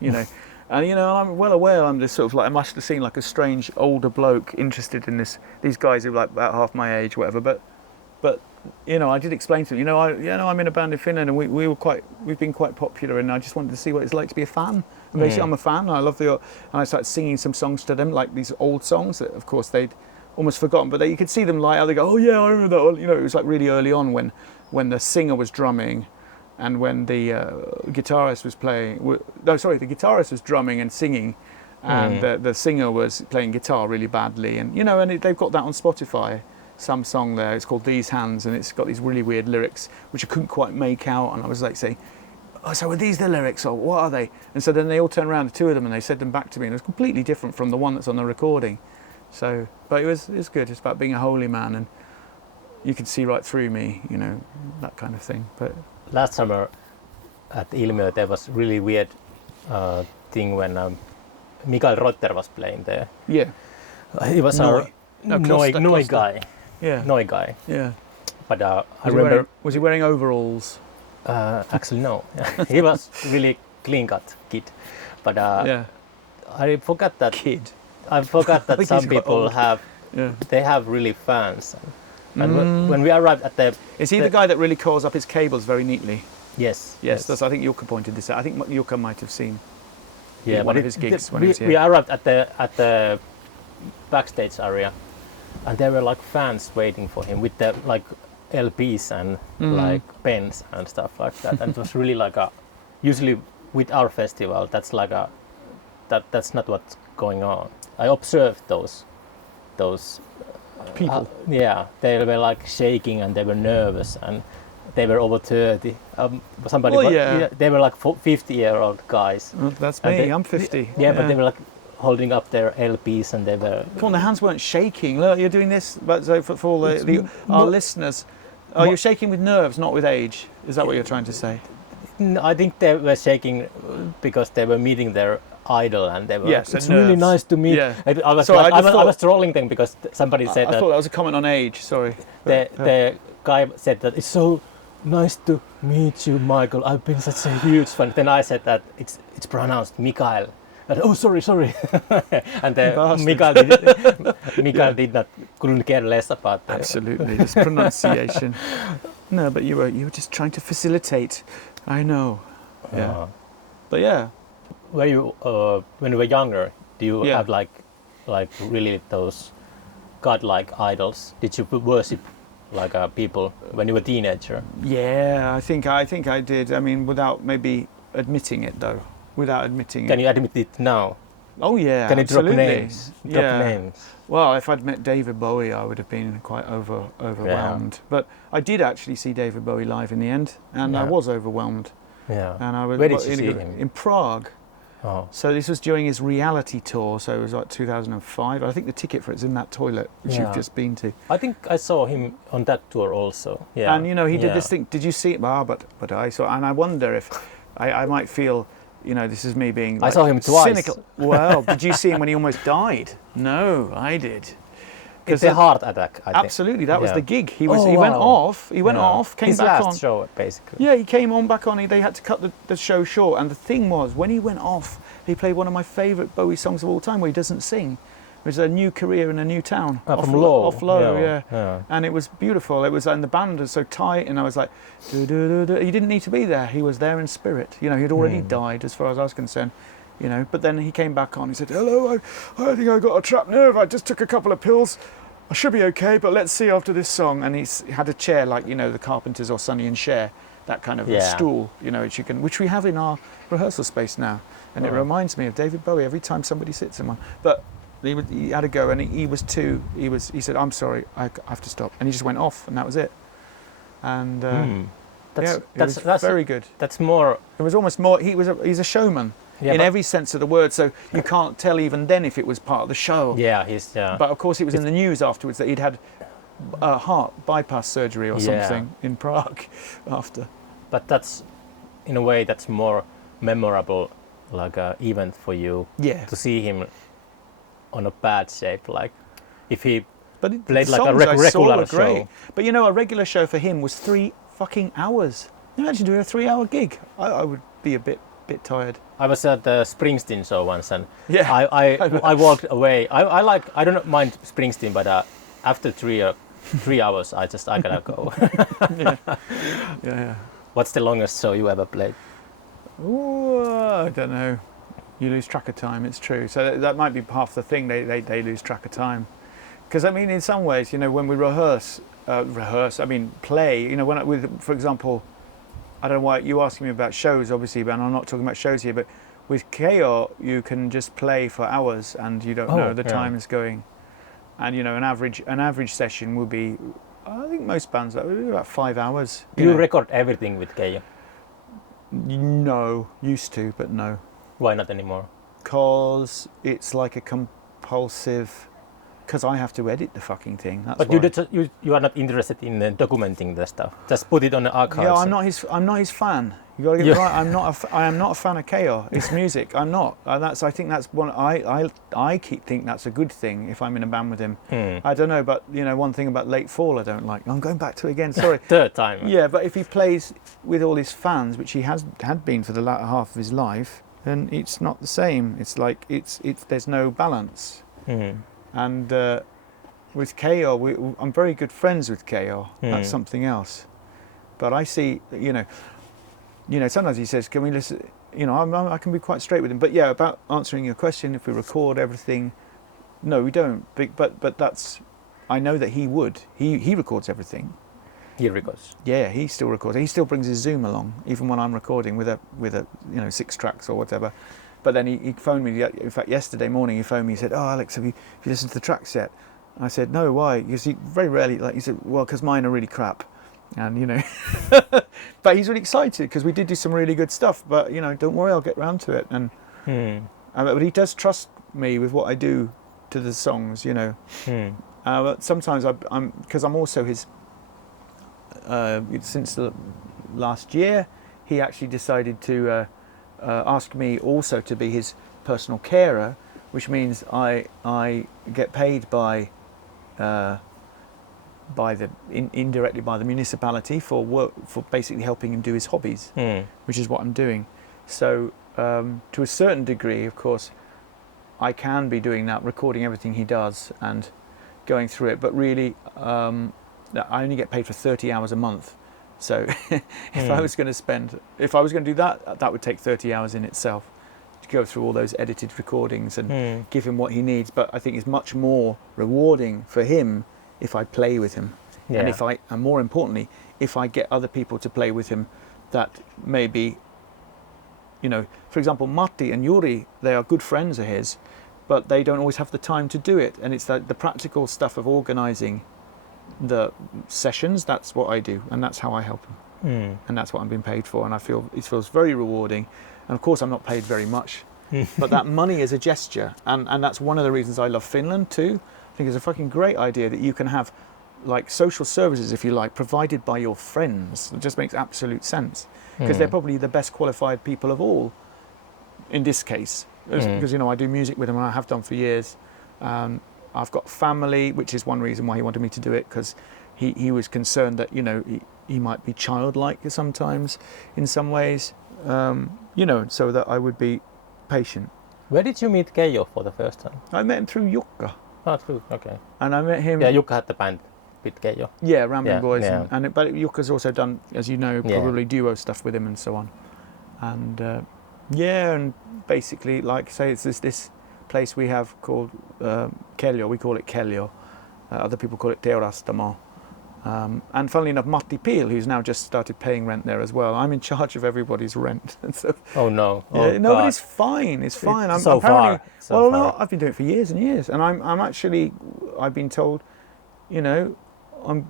And I'm well aware I'm just sort of like, I must have seen like a strange older bloke interested in these guys who are like about half my age, whatever. But I did explain to them, I'm in a band in Finland, and we've been quite popular, and I just wanted to see what it's like to be a fan. And basically, I'm a fan. I love and I started singing some songs to them, like these old songs that, of course, they'd almost forgotten. But you could see them light up. They go, oh yeah, I remember that one. You know, it was like really early on when the singer was drumming, and when the guitarist was playing. No, sorry, the guitarist was drumming and singing, and the singer was playing guitar really badly. And you know, and they've got that on Spotify. Some song there. It's called These Hands, and it's got these really weird lyrics which I couldn't quite make out. And I was like saying, oh, so are these the lyrics, or what are they? And so then they all turned around, the two of them, and they said them back to me, and it was completely different from the one that's on the recording. So, but it was good. It's about being a holy man, and you can see right through me, you know, that kind of thing. But last summer at Ilmiö, there was really weird thing when Mikael Rotter was playing there. Yeah, he was our Noi guy. Yeah, Noi guy. Yeah, but I remember. Was he wearing overalls? Actually, no. He was really clean-cut kid, but yeah. I forgot that. Kid. I forgot that some people have. Yeah. They have really fans. And when we arrived at the. Is he the guy that really coils up his cables very neatly? Yes. Yes. That's, I think Jukka pointed this out. I think Jukka might have seen. Yeah, one of his gigs when we, he was here. We arrived at the backstage area, and there were like fans waiting for him with the like LPs and like pens and stuff like that. And it was really like usually with our festival, that's like that's not what's going on. I observed those people. Yeah, they were like shaking and they were nervous and they were over 30. They were like 50-year-old guys. Well, that's me. I'm 50. Yeah, but they were like holding up their LPs and they were. Come on, the hands weren't shaking. Look, you're doing this, but so for all our listeners, you're shaking with nerves, not with age. Is that what you're trying to say? No, I think they were shaking because they were meeting their idol and they were. Yes, it's really nice to meet. Yeah. I was trolling them because somebody said that. I thought that was a comment on age. Sorry. The guy said that it's so nice to meet you, Michael. I've been such a huge fan. Then I said that it's pronounced Mikael. And, oh, sorry. And Mikael couldn't care less about that. Absolutely, this pronunciation. No, but you were just trying to facilitate. I know. Yeah. But yeah. Were you when you were younger? Do you have like really those godlike idols? Did you worship like people when you were a teenager? Yeah, I think I did. I mean, without maybe admitting it though. Without admitting it. Can you admit it now? Oh yeah, Can absolutely. You drop names? Drop names. Well, if I'd met David Bowie, I would have been quite overwhelmed. Yeah. But I did actually see David Bowie live in the end, and I was overwhelmed. Yeah. And I was. Where did you see him? In Prague. Oh. So this was during his reality tour. So it was like 2005. I think the ticket for it's in that toilet which you've just been to. I think I saw him on that tour also. Yeah. And you know he did this thing. Did you see it? But I saw, and I wonder if I might feel. You know, this is me being. Like, I saw him twice. Cynical. Well, did you see him when he almost died? No, I did. It's a heart attack. I think. Absolutely, that was the gig. He went off. He went off. Came his back last on. show, basically. Yeah, he came on back on. They had to cut the show short. And the thing was, when he went off, he played one of my favourite Bowie songs of all time, where he doesn't sing. It was A New Career in a New Town. From Low. Off Low, yeah. And it was beautiful. It was, and the band was so tight, and I was like, he didn't need to be there. He was there in spirit. You know, he'd already died, as far as I was concerned. You know, but then he came back on. He said, "Hello, I think I got a trapped nerve. I just took a couple of pills. I should be okay, but let's see after this song." And he had a chair like, you know, the Carpenters or Sonny and Cher, that kind of stool, you know, which we have in our rehearsal space now. And it reminds me of David Bowie every time somebody sits in one. But he had to go, and he said, "I'm sorry, I have to stop," and he just went off, and that was it. And that's very good. That's more. It was almost more. He's a showman in every sense of the word. So you can't tell even then if it was part of the show. Yeah, But of course, it was in the news afterwards that he'd had heart bypass surgery or something in Prague after. But that's, in a way, that's more memorable, like an event for you. Yeah. To see him on a bad shape, like if he played like a regular show. But you know, a regular show for him was 3 fucking hours. Can you imagine doing a 3-hour gig? I would be a bit tired. I was at the Springsteen show once, and I walked away. I don't mind Springsteen, but after 3 hours, I gotta go. Yeah. What's the longest show you ever played? Ooh, I don't know. You lose track of time. It's true. So that might be half the thing. They lose track of time. Because I mean, in some ways, you know, when we play, you know, for example, I don't know why you asking me about shows, obviously, but I'm not talking about shows here, but with KO, you can just play for hours and you don't know the time is going. And, you know, an average session will be, I think most bands, about 5 hours. Do you record everything with KO? No, used to, but no. Why not anymore? Because it's like a compulsive... Because I have to edit the fucking thing. That's but why. you are not interested in documenting the stuff. Just put it on the archives. Yeah, I'm not his fan. You got to get it right. I am not a fan of KO. It's music. I'm not. I think that's one. I think that's a good thing if I'm in a band with him. I don't know, but you know, one thing about Late Fall I don't like. I'm going back to it again. Sorry. Third time. Yeah, but if he plays with all his fans, which he had been for the latter half of his life, then it's not the same. It's like there's no balance. And with KO, I'm very good friends with KO. That's something else. But I see, you know, sometimes he says, "Can we listen?" You know, I can be quite straight with him. But yeah, about answering your question, if we record everything, no, we don't. But that's, I know that he would. He records everything. He records. Yeah, he still records. He still brings his Zoom along, even when I'm recording with a 6 tracks or whatever. But then he phoned me. In fact, yesterday morning he phoned me. He said, "Oh, Alex, have you listened to the tracks yet?" And I said, "No, why?" Because he very rarely, he said, "Well, because mine are really crap." And you know, but he's really excited because we did do some really good stuff. But you know, don't worry, I'll get round to it. And but he does trust me with what I do to the songs. You know, but sometimes I'm because I'm also his. Since the last year, he actually decided to. Ask me also to be his personal carer, which means I get paid by indirectly by the municipality for basically helping him do his hobbies, which is what I'm doing. So to a certain degree, of course, I can be doing that, recording everything he does and going through it. But really, I only get paid for 30 hours a month. So if I was going to do that, that would take 30 hours in itself to go through all those edited recordings and give him what he needs. But I think it's much more rewarding for him if I play with him. And and more importantly, if I get other people to play with him that maybe, you know, for example, Matti and Yuri, they are good friends of his, but they don't always have the time to do it. And it's the practical stuff of organising the sessions. That's what I do, and that's how I help them, and that's what I'm being paid for, and I feel it feels very rewarding. And of course I'm not paid very much, but that money is a gesture, and that's one of the reasons I love Finland too. I think it's a fucking great idea that you can have like social services, if you like, provided by your friends. It just makes absolute sense because they're probably the best qualified people of all in this case, because you know, I do music with them and I have done for years. I've got family, which is one reason why he wanted me to do it, because he was concerned that, you know, he might be childlike sometimes in some ways, you know, so that I would be patient. Where did you meet Keijo for the first time? I met him through Jukka. Oh, true, okay. And I met him... Yeah, Jukka had the band with Keijo. Yeah, Rambling Boys. Yeah. But Jukka's also done, as you know, probably duo stuff with him and so on. And and basically, like I say, it's this place we have called Keljo. We call it Keljo. Other people call it Teurastamo. And funnily enough, Matti Peel, who's now just started paying rent there as well. I'm in charge of everybody's rent. And so, oh no! No, but it's fine. It's fine. I'm far. No, I've been doing it for years and years, and I'm actually, I've been told, you know, I'm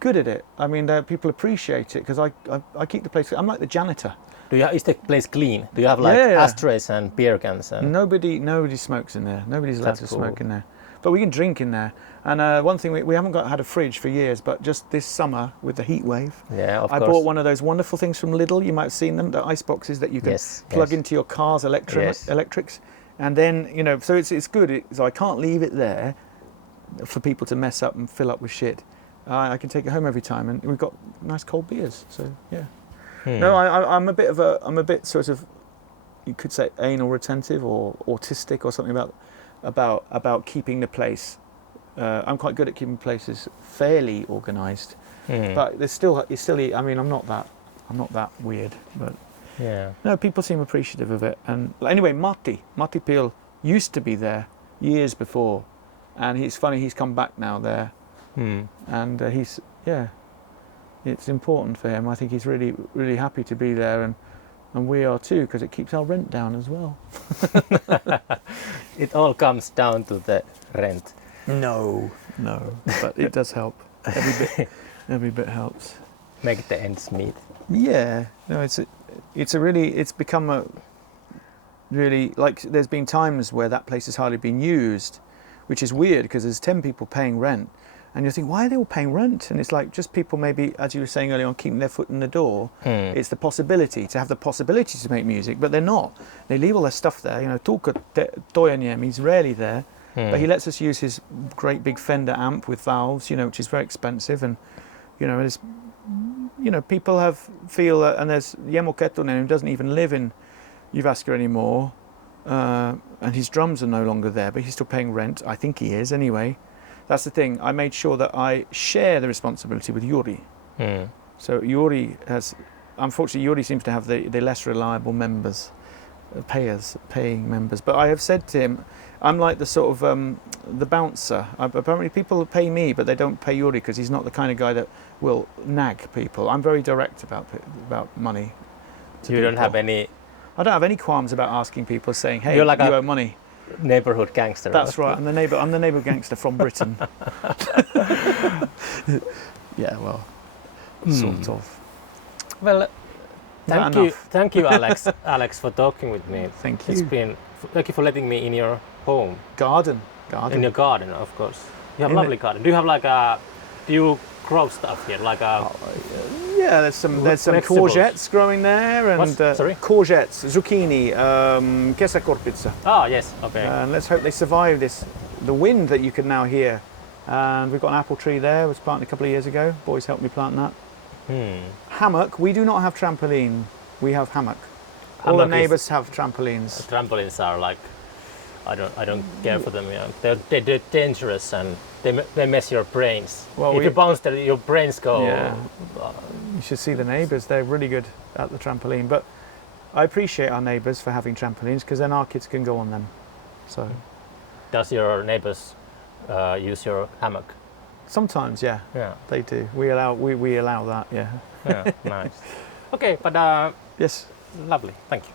good at it. I mean, people appreciate it because I keep the place. I'm like the janitor. Is the place clean? Do you have like ashtrays and beer cans? And... Nobody smokes in there. Nobody's allowed to smoke in there. But we can drink in there. And one thing, we haven't had a fridge for years, but just this summer with the heat wave, I bought one of those wonderful things from Lidl. You might have seen them, the ice boxes that you can plug into your car's electrics. And then, you know, so it's good. So I can't leave it there for people to mess up and fill up with shit. I can take it home every time, and we've got nice cold beers. So yeah. No, I'm a bit sort of, you could say, anal retentive or autistic or something about keeping the place. I'm quite good at keeping places fairly organised, but it's still. I mean, I'm not that weird, but no, people seem appreciative of it. And anyway, Matti Peel used to be there years before, and it's funny, he's come back now there, and it's important for him. I think he's really, really happy to be there, and we are too, because it keeps our rent down as well. It all comes down to the rent. No, but it does help. Every bit helps. Make the ends meet. Yeah, no, it's become a really, like, there's been times where that place has hardly been used, which is weird because there's 10 people paying rent, and you think, why are they all paying rent? And it's like just people maybe, as you were saying earlier on, keeping their foot in the door. It's the possibility to have the possibility to make music, but they're not. They leave all their stuff there. You know, Tuukka Toijaniem, he's rarely there, but he lets us use his great big Fender amp with valves, you know, which is very expensive, and people feel that, and there's Jemo Kettunen, who doesn't even live in Jyväskylä anymore, and his drums are no longer there, but he's still paying rent. I think he is anyway. That's the thing. I made sure that I share the responsibility with Yuri. So Yuri seems to have the less reliable members, paying members. But I have said to him, I'm like the sort of the bouncer. Apparently people pay me, but they don't pay Yuri because he's not the kind of guy that will nag people. I'm very direct about money. You don't have any... I don't have any qualms about asking people, saying, hey, you owe money. Neighborhood gangster. That's right. I'm the neighbor gangster from Britain. Yeah, well, sort of. Well, thank you, Alex, for talking with me. Thank you. Thank you for letting me in your home. Garden. In your garden, of course. You have a lovely garden. Do you have do you grow stuff here? Yeah, there's some courgettes growing there, and courgettes, zucchini, kesäkorpitsa. Ah, yes, okay. And let's hope they survive the wind that you can now hear. And we've got an apple tree there, it was planted a couple of years ago. Boys helped me plant that. Hammock, we do not have trampoline, we have hammock. All the neighbours have trampolines. Trampolines are I don't care for them. Yeah. They're dangerous, and they mess your brains. Well, if you bounce, your brains go. Yeah. You should see the neighbours. They're really good at the trampoline. But I appreciate our neighbours for having trampolines, because then our kids can go on them. So. Does your neighbours use your hammock? Sometimes, yeah. Yeah. They do. We allow that. Yeah. Yeah. Nice. Okay, but yes. Lovely. Thank you.